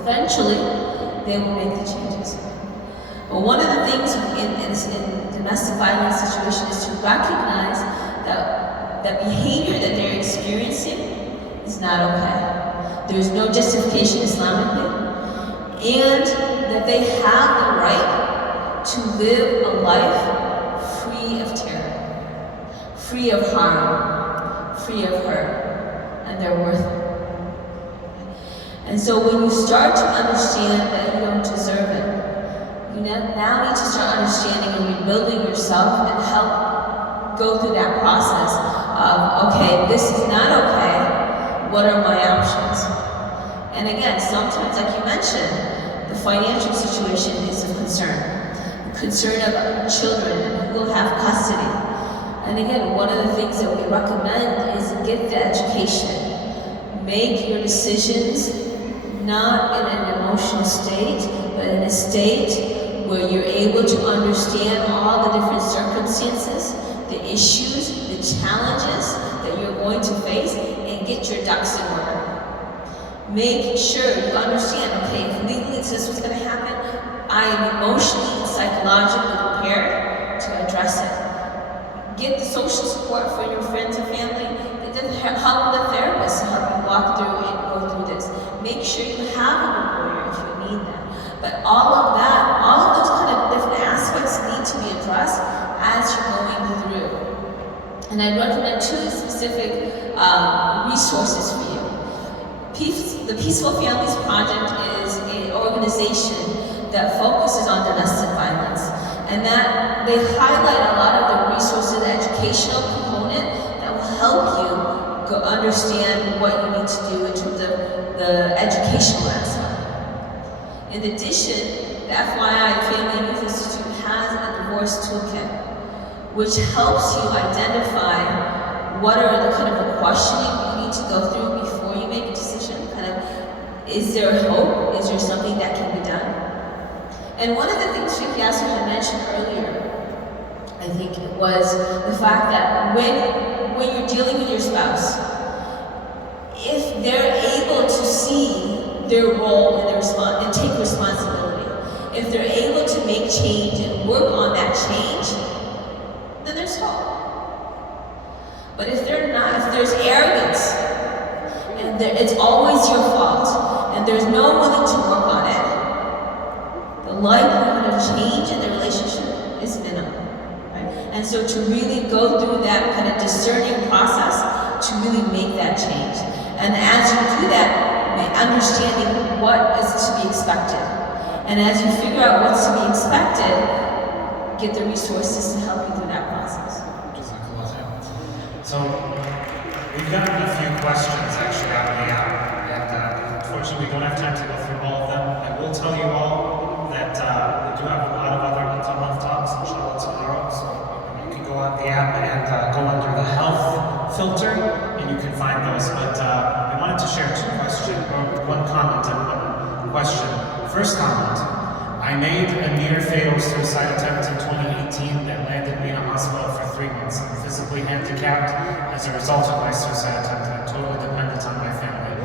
eventually they will make the changes. But one of the things in domestic violence situation is to recognize that the behavior that they're experiencing is not okay. There's no justification Islamically, and that they have the right to live a life free of terror, free of harm, free of hurt, and they're worth it. And so when you start to understand that you don't deserve it, you now need to start understanding and rebuilding yourself and help go through that process of, okay, this is not okay. What are my options? And again, sometimes, like you mentioned, the financial situation is a concern. The concern of children and who will have custody. And again, one of the things that we recommend is get the education. Make your decisions not in an emotional state, but in a state where you're able to understand all the different circumstances, the issues, the challenges that you're going to face, and get your ducks in order. Make sure you understand, okay, if legally this was going to happen, I am emotionally and psychologically prepared to address it. Get the social support for your friends and family. Help with a therapist to help you walk through and go through this. Make sure you have a lawyer if you need that. But all of that, all of those kind of different aspects need to be addressed as you're going through. And I recommend 2 specific resources for you. The Peaceful Families Project is, or organization that focuses on domestic violence, and that they highlight a lot of the resources, the educational component that will help you understand what you need to do in terms of the educational aspect. In addition, the FYI Family and Youth Institute has a divorce toolkit, which helps you identify what are the kind of the questioning you need to go through before you make a decision. Kind of, is there hope? Is there something that can be done? And one of the things Sheikh Yasir had mentioned earlier, I think it was the fact that when you're dealing with your spouse, if they're able to see their role and and take responsibility, if they're able to make change and work on that change, then there's hope. But if they're not, if there's arrogance, and it's always your fault, and there's no willing to work on it, the likelihood of change in the relationship is minimal. Right? And so to really go through that kind of discerning process to really make that change. And as you do that, understanding what is to be expected. And as you figure out what's to be expected, get the resources to help you through that process. So we've gotten a few questions actually out of the app, and unfortunately we don't have time to go through all of them. I will tell you all that we do have a lot of other mental health talks, inshallah, tomorrow, so you can go on the app and go under the health filter, and you can find those. But I wanted to share one comment and one question. First comment, I made a near fatal suicide attempt in 2018 that landed me in a hospital for 3 months. I'm physically handicapped as a result of my suicide attempt. I'm totally dependent on my family.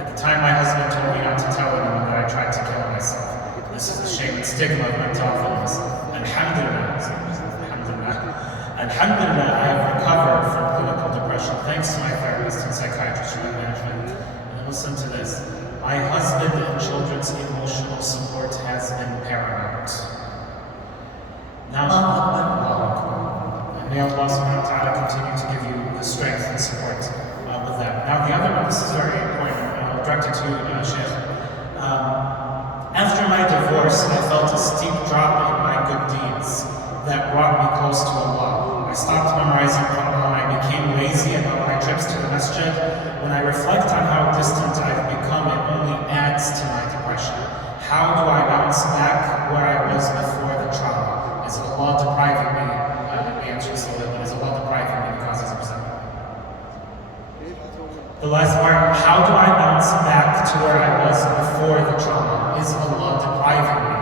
At the time, my husband told me not to tell anyone that I tried to kill myself. This is the shame and stigma of mental illness. Alhamdulillah. Alhamdulillah, I have recovered from clinical depression thanks to my therapist and psychiatrist management. And listen to this. My husband and children's emotional support has been paramount. Now, and may Allah subhanahu wa ta'ala continue to give you the strength and support with that. Now the other one, this is very important, I'll direct it to Sheikh. After my divorce, I felt a steep drop in my good deeds that brought me close to Allah. I stopped memorizing Quran, I became lazy about my trips to the masjid. When I reflect on how distant I've become, it only adds to my depression. How do I bounce back where I was before the trauma? Is Allah depriving me? The answer is is Allah depriving me the causes of sin? The last part, how do I bounce back to where I was before the trauma? Is Allah depriving me?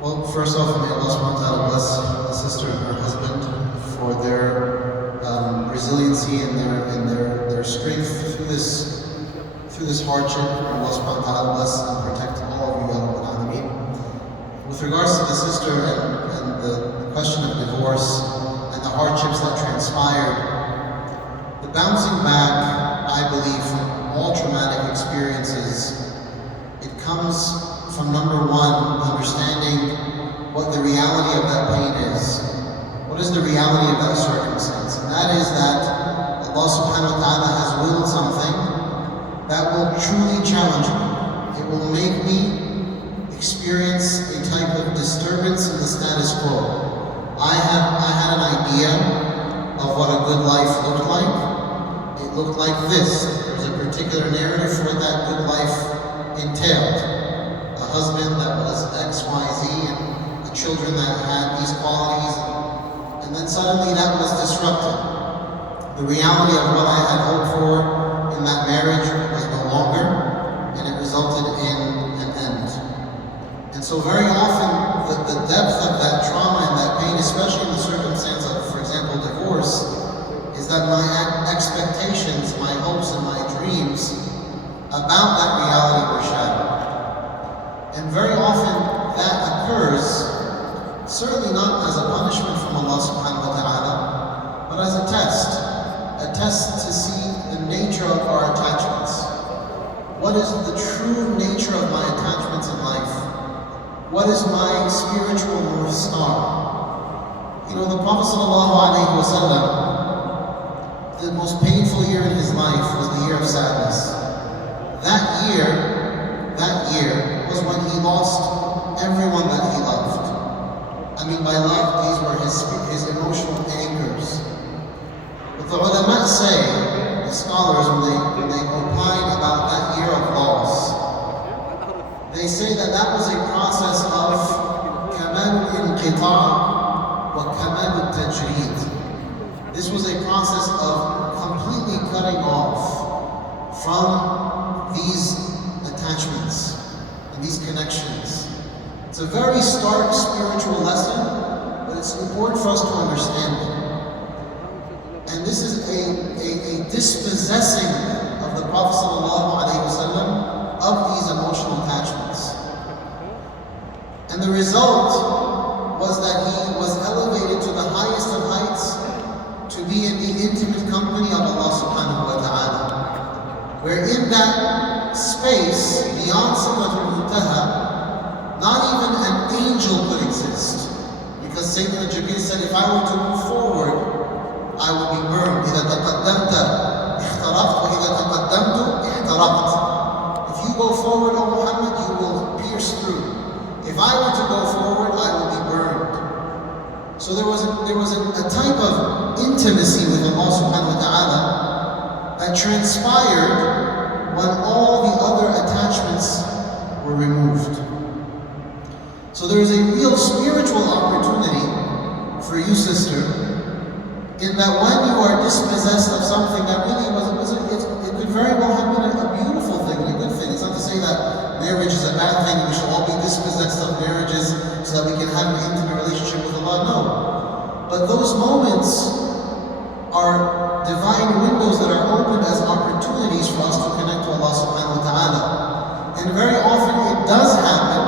Well, first off, may Allah subhanahu wa ta'ala bless the sister and her husband for their resiliency and their strength through this hardship. Allah subhanahu wa ta'ala bless and protect all of you, Ya Rabbal Alameen. With regards to the sister and the question of divorce and the hardships that transpired, the bouncing back, I believe, from all traumatic experiences, it comes from number one, understanding what the reality of that pain is. What is the reality of that circumstance? And that is that Allah subhanahu wa ta'ala has willed something that will truly challenge me. It will make me experience a type of disturbance in the status quo. I had an idea of what a good life looked like. It looked like this. There's a particular narrative for what that good life entailed. A husband that was X, Y, Z, and the children that had these qualities, and then suddenly that was disrupted. The reality of what I had hoped for in that marriage was no longer, and it resulted in an end. And so very often, the depth of that trauma and that pain, especially in the circumstance of, for example, divorce, is that my expectations, my hopes, and my dreams about that reality were shattered. And very often that occurs, certainly not as a punishment from Allah subhanahu wa ta'ala, but as a test to see the nature of our attachments. What is the true nature of my attachments in life? What is my spiritual North Star? You know, the Prophet sallallahu alaihi wasallam, the most painful that year was when he lost everyone that he loved. I mean, by love, these were his emotional anchors. But the ulama say, the scholars, when they opine about that year of loss, they say that that was a process of kamal al-inqita' wa kamal al-tajreed. This was a process of completely cutting off from these attachments and these connections. It's a very stark spiritual lesson, but it's important for us to understand it. And this is a dispossessing of the Prophet ﷺ of these emotional attachments. And the result was that he was elevated to the highest of heights to be in the intimate company of Allah subhanahu wa ta'ala. Where in that space, beyond Sidratul Muntaha, not even an angel could exist. Because Sayyidina Jibreel said, if I were to move forward, I would be burned. إِذَا تَقَدَّمْتَ احْتَرَقْتَ وَإِذَا تَقَدَّمْتُ احْتَرَقْتَ. If you go forward, O Muhammad, you will pierce through. If I were to go forward, I will be burned. So there was a type of intimacy with Allah subhanahu wa ta'ala that transpired when all the other attachments were removed. So there is a real spiritual opportunity for you, sister, in that when you are dispossessed of something that really it could very well have been a beautiful thing, a good thing. It's not to say that marriage is a bad thing, we should all be dispossessed of marriages so that we can have an intimate relationship with Allah. No. But those moments are divine windows that are opened as opportunities for us to connect to Allah subhanahu wa ta'ala. And very often it does happen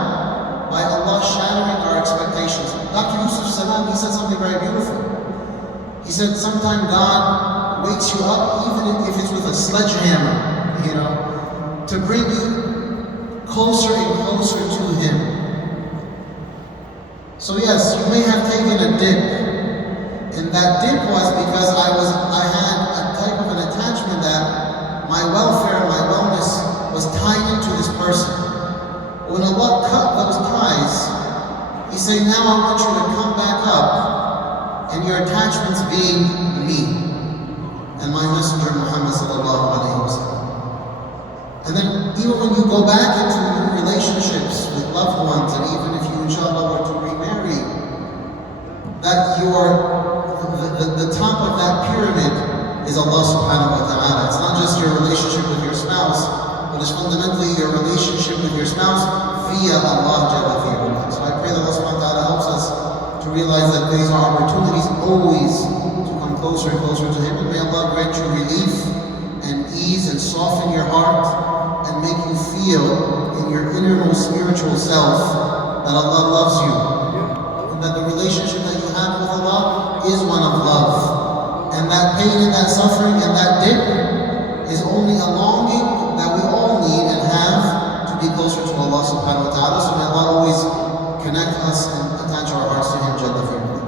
by Allah shattering our expectations. Dr. Yusuf Salam, he said something very beautiful. He said, sometimes God wakes you up, even if it's with a sledgehammer, to bring you closer and closer to Him. So yes, you may have taken a dip, and that dip was because I had a type of an attachment that my welfare, my wellness was tied into this person. When Allah cut those ties, He's saying, now I want you to come back up, and your attachments being me and my messenger Muhammad sallallahu alayhi wa sallam. And then even when you go back into relationships with loved ones, and even if you inshallah were to remarry, that the top of that pyramid is Allah subhanahu wa ta'ala. It's not just your relationship with your spouse, but it's fundamentally your relationship with your spouse via Allah Jalla fi'ala. So I pray that Allah subhanahu wa ta'ala helps us to realize that these are opportunities always to come closer and closer to Him. And may Allah grant you relief and ease and soften your heart and make you feel in your innermost spiritual self that Allah loves you. And that the relationship that you have with Allah is one of love. And that pain and that suffering and that dip is only a longing that we all need and have to be closer to Allah subhanahu wa ta'ala. So may Allah always connect us and attach our hearts to Him, Jalla fi'ala.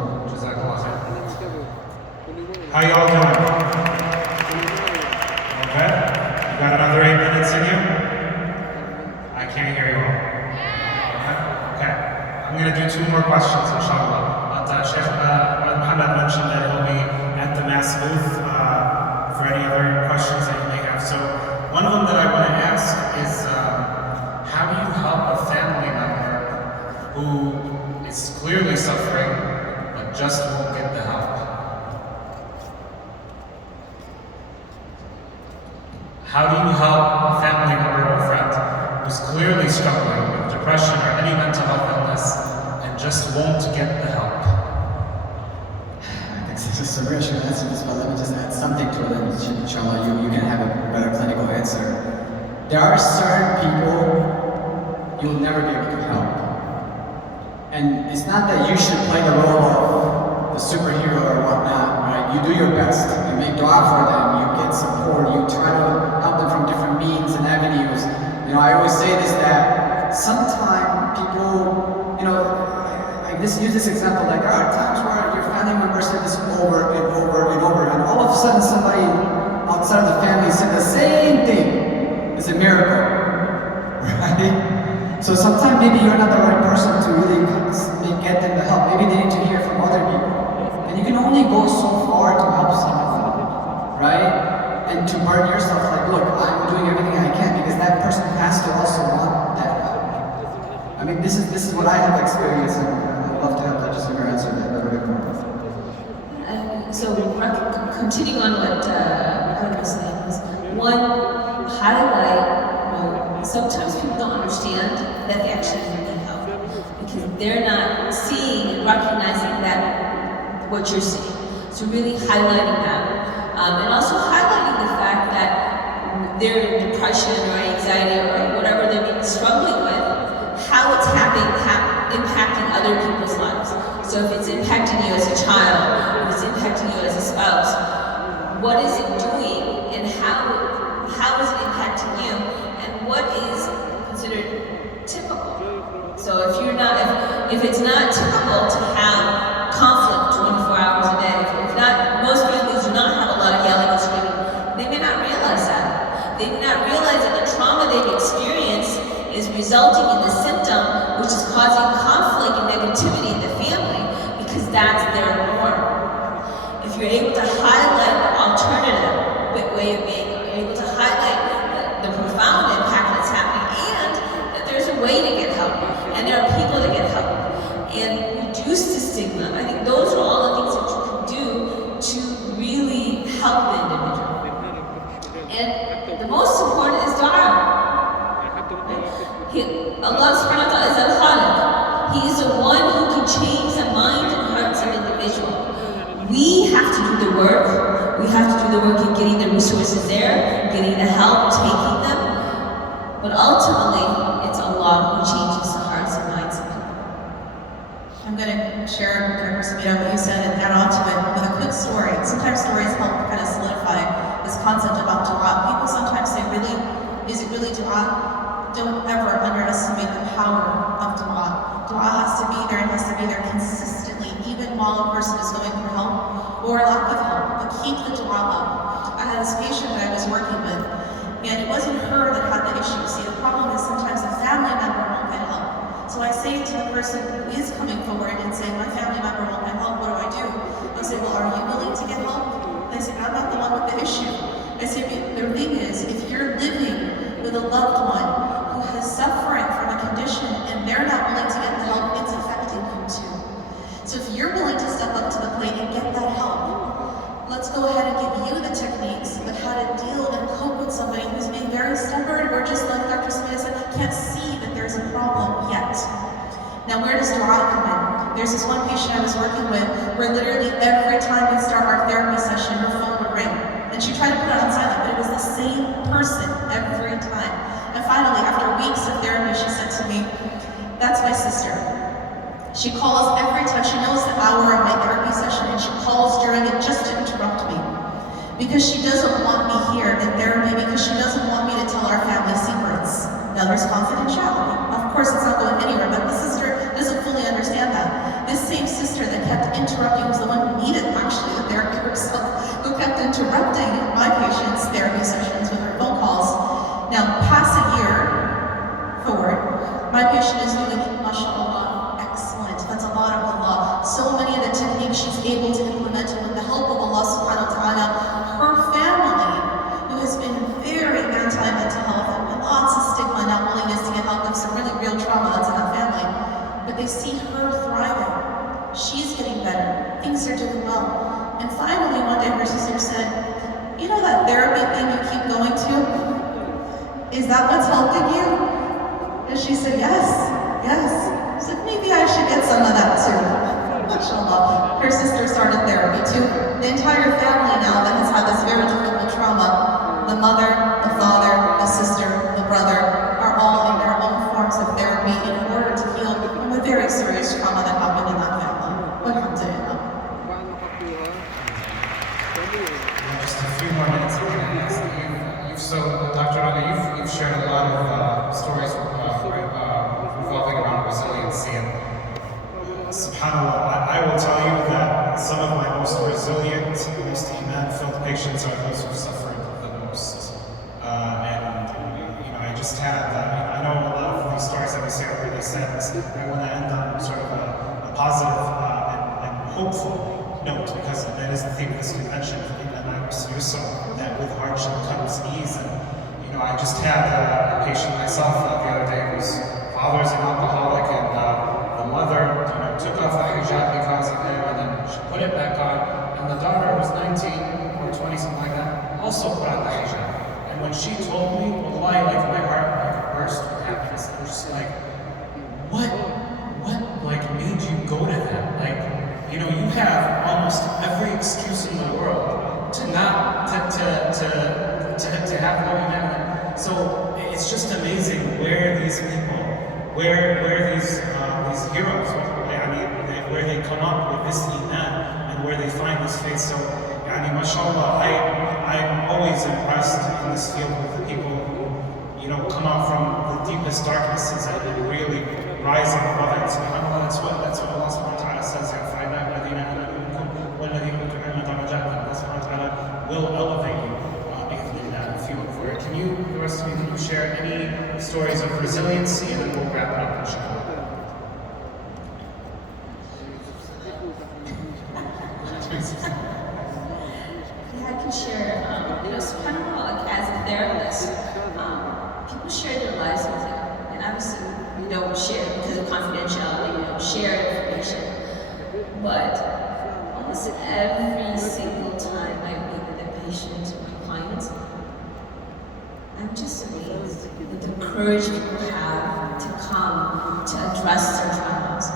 How y'all doing? Okay? You got another 8 minutes in you? I can't hear you all. Okay. I'm going to do 2 more questions, inshallah. But Sheikh Mohammed mentioned that he'll be at the MAS booth for any other questions that you may have. So one of them that I want to ask is, how do you help a family member who is clearly suffering but just won't get the help? How do you help a family member or friend who's clearly struggling with depression or any mental health illness and just won't get the help? I think Sameera should answer this, but let me just add something to it, and inshallah you can have a better clinical answer. There are certain people you'll never be able to help. And it's not that you should play the role of the superhero or whatnot, right? You do your best, you make dua for them, you get support, you try to help them from different means and avenues. I always say this, that sometimes people, I just use this example, like there are times where your family members say this over and over and over, and all of a sudden somebody outside of the family said the same thing. It's a miracle. and to burden yourself, like, look, I'm doing everything I can, because that person has to also want that help. I mean, this is what I have experienced, and I'd love to have that just in your answer that a bit more. So, continuing on what Mohammed was saying, was one, highlight, sometimes people don't understand that they actually need help because they're not seeing and recognizing that what you're seeing. So really highlighting that. And also highlighting the fact that their depression or anxiety or whatever they may be struggling with, how it's impacting other people's lives. So if it's impacting you as a child, if it's impacting you as a spouse, what is it doing and how is it impacting you and what is considered typical? So if it's not typical to have conflict 24 hours a day, if not, most families do not have a lot of yelling and screaming, they may not realize that. They may not realize that the trauma they've experienced is resulting in the symptom, which is causing conflict and negativity in the family because that's their norm. If you're able to highlight the alternative way of being, you're able to highlight the profound impact that's happening and that there's a way to get help and there are people to get help and reduce the stigma. I think those are all the things that you can do to really help the individual. And the most important is dua. Allah subhanahu wa ta'ala is al-Khaliq. He is the one who can change the mind and hearts of an individual. We have to do the work. We have to do the work in getting the resources there, getting the help, taking them. But ultimately, it's Allah who changes the hearts and minds of people. I'm going to share, Dr. Sameera, what you said and add on to it with a quick story. Sometimes stories help kind of solidify this concept about dua. People sometimes say, really, is it really dua? Don't ever underestimate the power of dua. Dua has to be there and has to be there consistently, even while a person is going through help or lack of help. But keep the dua up. I had this patient that I was working with, and it wasn't her that had the issue. See, the problem is sometimes a family member won't get help. So I say to the person who is coming forward and saying, my family member won't get help, what do I do? I say, well, are you willing to get help? And I say, I'm not the one with the issue. I say, the thing is, if you're living with a loved one who is suffering from a condition and they're not willing to get the help, it's affecting you too. So if you're willing to step up to the plate and get that help, let's go ahead and give you the techniques of how to deal and cope with somebody who's being very stubborn or just like Dr. Sameera said, can't see that there's a problem yet. Now where does dua come in? There's this one patient I was working with where literally every time we start our therapy session, her phone would ring. And she tried to put it on silent, but it was the same person every time. And finally, after weeks of therapy, she said to me, that's my sister. She calls every time, she knows the hour of my therapy session, and she calls during it just to interrupt me. Because she doesn't want me here in therapy, because she doesn't want me to tell our family secrets. Now there's confidentiality. Of course, it's not going anywhere, but the sister doesn't fully understand that. This same sister that kept interrupting was the one who needed actually the therapy herself, who kept interrupting my patients' therapy sessions with her phone calls. Now, past a year forward, my patient is doing, mashallah, excellent. That's a lot of Allah. So many of the techniques she's able to implement with the help of Allah subhanahu wa ta'ala. Her family, who has been very anti-mental health and with lots of stigma, not willingness to get help, and some really real trauma that's in that family, but they see her thriving. She's getting better. Things are doing well. And finally, one day her sister said, you know that therapy thing you keep going to? Is that what's helping you? And she said, yes. I said, maybe I should get some of that too. MashaAllah. Her sister started therapy too. The entire family now that has had this very difficult trauma, the mother, the father, the sister, the brother, are all in their own forms of therapy in order to heal from a very serious trauma that happened in that family. Alhamdulillah. Just a few more minutes. So, Dr. Rania, you've shared a lot of stories revolving around resiliency, and subhanAllah, I will tell you that some of my most resilient, most iman-filled patients are those who suffered the most. I just had, I know a lot of these stories that we say are really sad. I want to end on sort of a positive and hopeful note, because that is the theme of this convention, that with hardship also put on the hijab. And when she told me, wallahi, like my heart like burst with happiness. I was just like, what like made you go to that? Like, you know, you have almost every excuse in the world to not to have no iman. So it's just amazing where these people, where these heroes, I mean, where they come up with this iman and where they find this faith. So, I mean, mashallah, I'm always impressed in this field with the people who, you know, come out from the deepest darknesses and really rise above it. SubhanAllah, that's what Allah subhanahu wa ta'ala says. Allah subhanahu wa ta'ala will elevate you if you look for it. Can you, the rest of you, can you share any stories of resiliency, and then we'll wrap it up, inshallah. Yeah, I can share, you know, subhanAllah, like as a therapist, people share their lives with you. And obviously, we don't share because of confidentiality, we don't share information. But almost every single time I meet with a patient or client, I'm just amazed with the courage people have to come to address their traumas,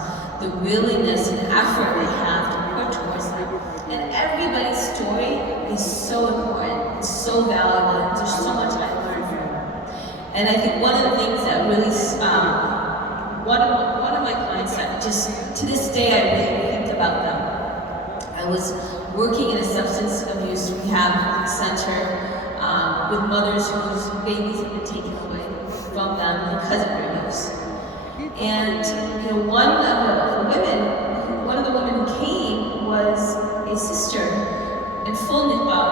the willingness and effort they have to put towards them. And everybody's story is so important, it's so valuable, and there's so much I learned from them. And I think one of the things that really, one of my clients that just, to this day, I really think about them. I was working in a substance abuse rehab center with mothers whose babies had been taken away from them because of their use. And you know, one of the women who came was a sister in full niqab,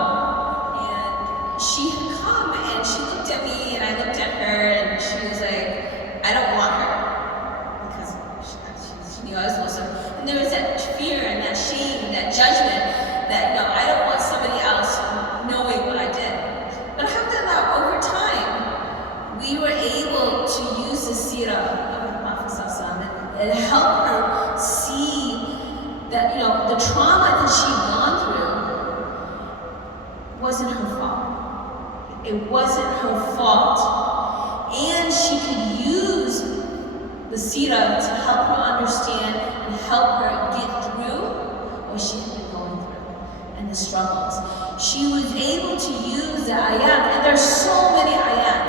and she had come and she looked at me and I looked at her and she was like, I don't want her, because she knew I was Muslim. And there was that fear and that shame and that judgment that, you know, I don't want somebody else knowing what I did. But alhamdulillah, over time, we were able to use the seerah of the Prophet and help her see that, you know, the trauma that she'd gone through wasn't her fault. It wasn't her fault. And she could use the seerah to help her understand and help her get through what she had been going through and the struggles. She was able to use the ayat, and there's so many ayat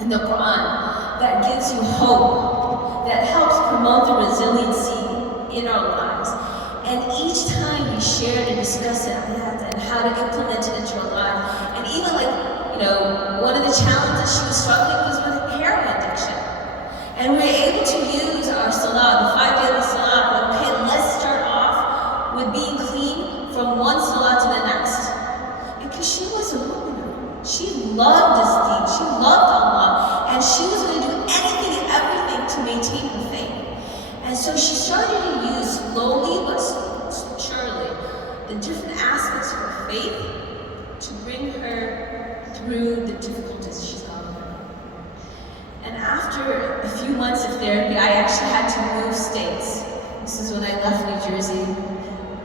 in the Quran that gives you hope, that helps promote the resiliency in our lives. And each time we shared and discussed the ayat and how to implement it into our life, and even like, you know, one of the challenges she was struggling was with heroin addiction. And we were able to use our salah, the 5 daily salah, okay, let's start off with being clean from one salah to the next. Because she was a woman. She loved this deed. She loved Allah. And she was going to do anything and everything to maintain her faith. And so she started to use slowly but surely the different aspects of her faith to bring her through the difficulties she's gone through. And after a few months of therapy, I actually had to move states. This is when I left New Jersey,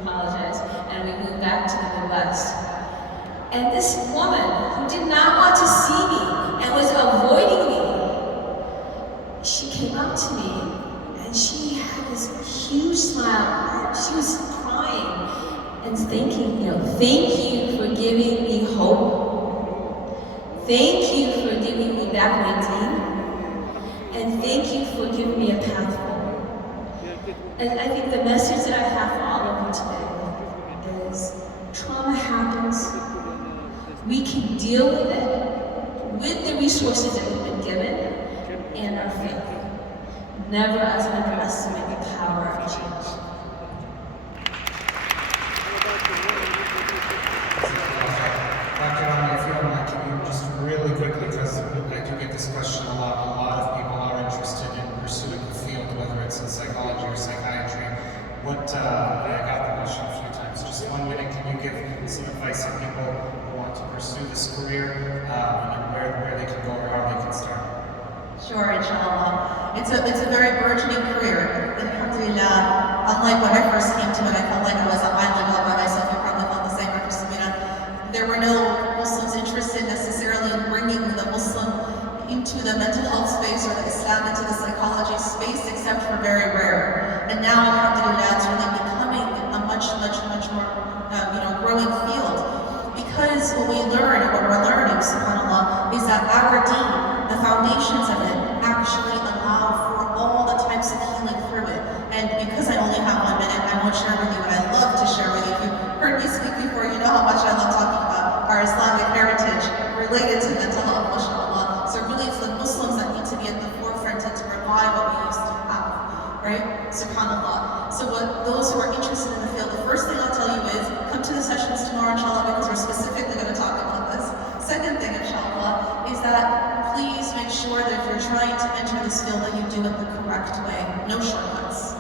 apologize, and we moved back to the Midwest. And this woman who did not want to see me and was avoiding me, she came up to me and she had this huge smile. She was crying and thanking, you know, thank you for giving me hope. Thank you for giving me back my deen. And thank you for giving me a path forward. And I think the message that I have for all of you today is trauma happens. We can deal with it with the resources that we've been given and our faith. Never underestimate the power of change. Dr. Rania, if you don't mind, can you just really quickly, because I do get this question a lot of people are interested in pursuing the field, whether it's in psychology or psychiatry. I got the question a few times. Just 1 minute, can you give some advice on people who want to pursue this career and where they can go or how they can start? Sure, inshallah. It's a very burgeoning career. Alhamdulillah, unlike when I first came to it, I felt like I was an island all by myself. You probably felt the same, Dr. Sameera. There were no Muslims interested necessarily in bringing the Muslim into the mental health space or the Islam into the psychology space, except for very rare. And now, alhamdulillah, it's really becoming a much more, growing field. Because what we learn, and what we're learning, subhanAllah, is that our deen, the foundations of it, actually allow for all the types of healing through it. And because I only have 1 minute, I won't share with you what I love to share with you. If you've heard me speak before, you know how much I love talking about our Islamic heritage related to mental health, mashallah. So really it's the Muslims that need to be at the forefront and to revive what we used to have, right? Subhanallah. So what those who are interested in the field, the first thing I'll tell you is, come to the sessions tomorrow, inshallah, because we're specifically going to talk about this. Second thing, inshallah, is that please make sure that if you're trying to enter this field, that you do it the correct way. No shortcuts.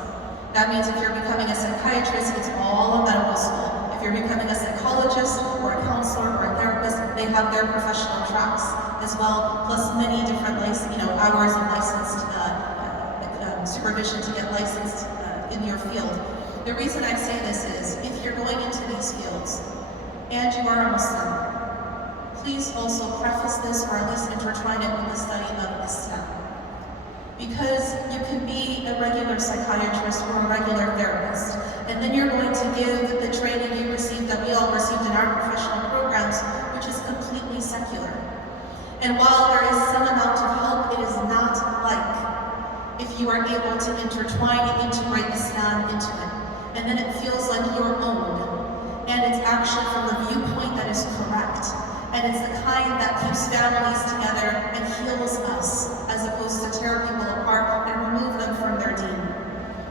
That means if you're becoming a psychiatrist, it's all a medical school. If you're becoming a psychologist or a counselor or a therapist, they have their professional tracks as well, plus many different hours of licensed supervision to get licensed in your field. The reason I say this is, if you're going into these fields and you are a Muslim, please also preface this or at least intertwine it with the study of Islam. Because you can be a regular psychiatrist or a regular therapist, and then you're going to give the training you received, that we all received in our professional programs, which is completely secular. And while there is some amount of help, it is not like if you are able to intertwine and integrate Islam into it. And then it feels like your own. And it's actually from a viewpoint that is correct. And it's the kind that keeps families together and heals us, as opposed to tear people apart and remove them from their deen.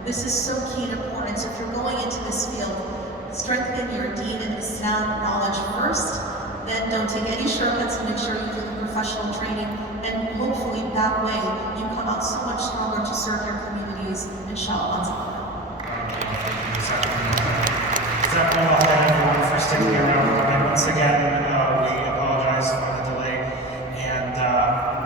This is so key and important. So if you're going into this field, strengthen your deen and Islam knowledge first, then don't take any shortcuts and make sure you do the professional training, and hopefully that way you come out so much stronger to serve your communities, inshallah. Jazakumullah khairan everyone for sticking around. Once again, we apologize for the delay, and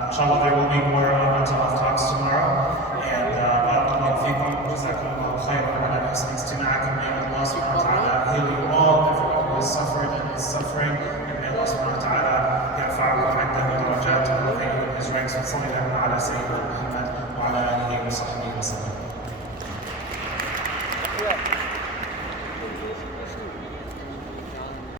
inshallah there will be more mental health talks tomorrow. And barakallahu feekum, jazakumullah khairan ala husni istima'akum. May Allah subhanahu wa ta'ala heal you all, everyone who has suffered and is suffering, and may Allah subhanahu wa ta'ala yarfa'akum 'indahu darajat wa yudhhi'akum his ranks. Wa sallallahu ala sayyidina Muhammad wa ala alihi wa sahbihi wa sallam.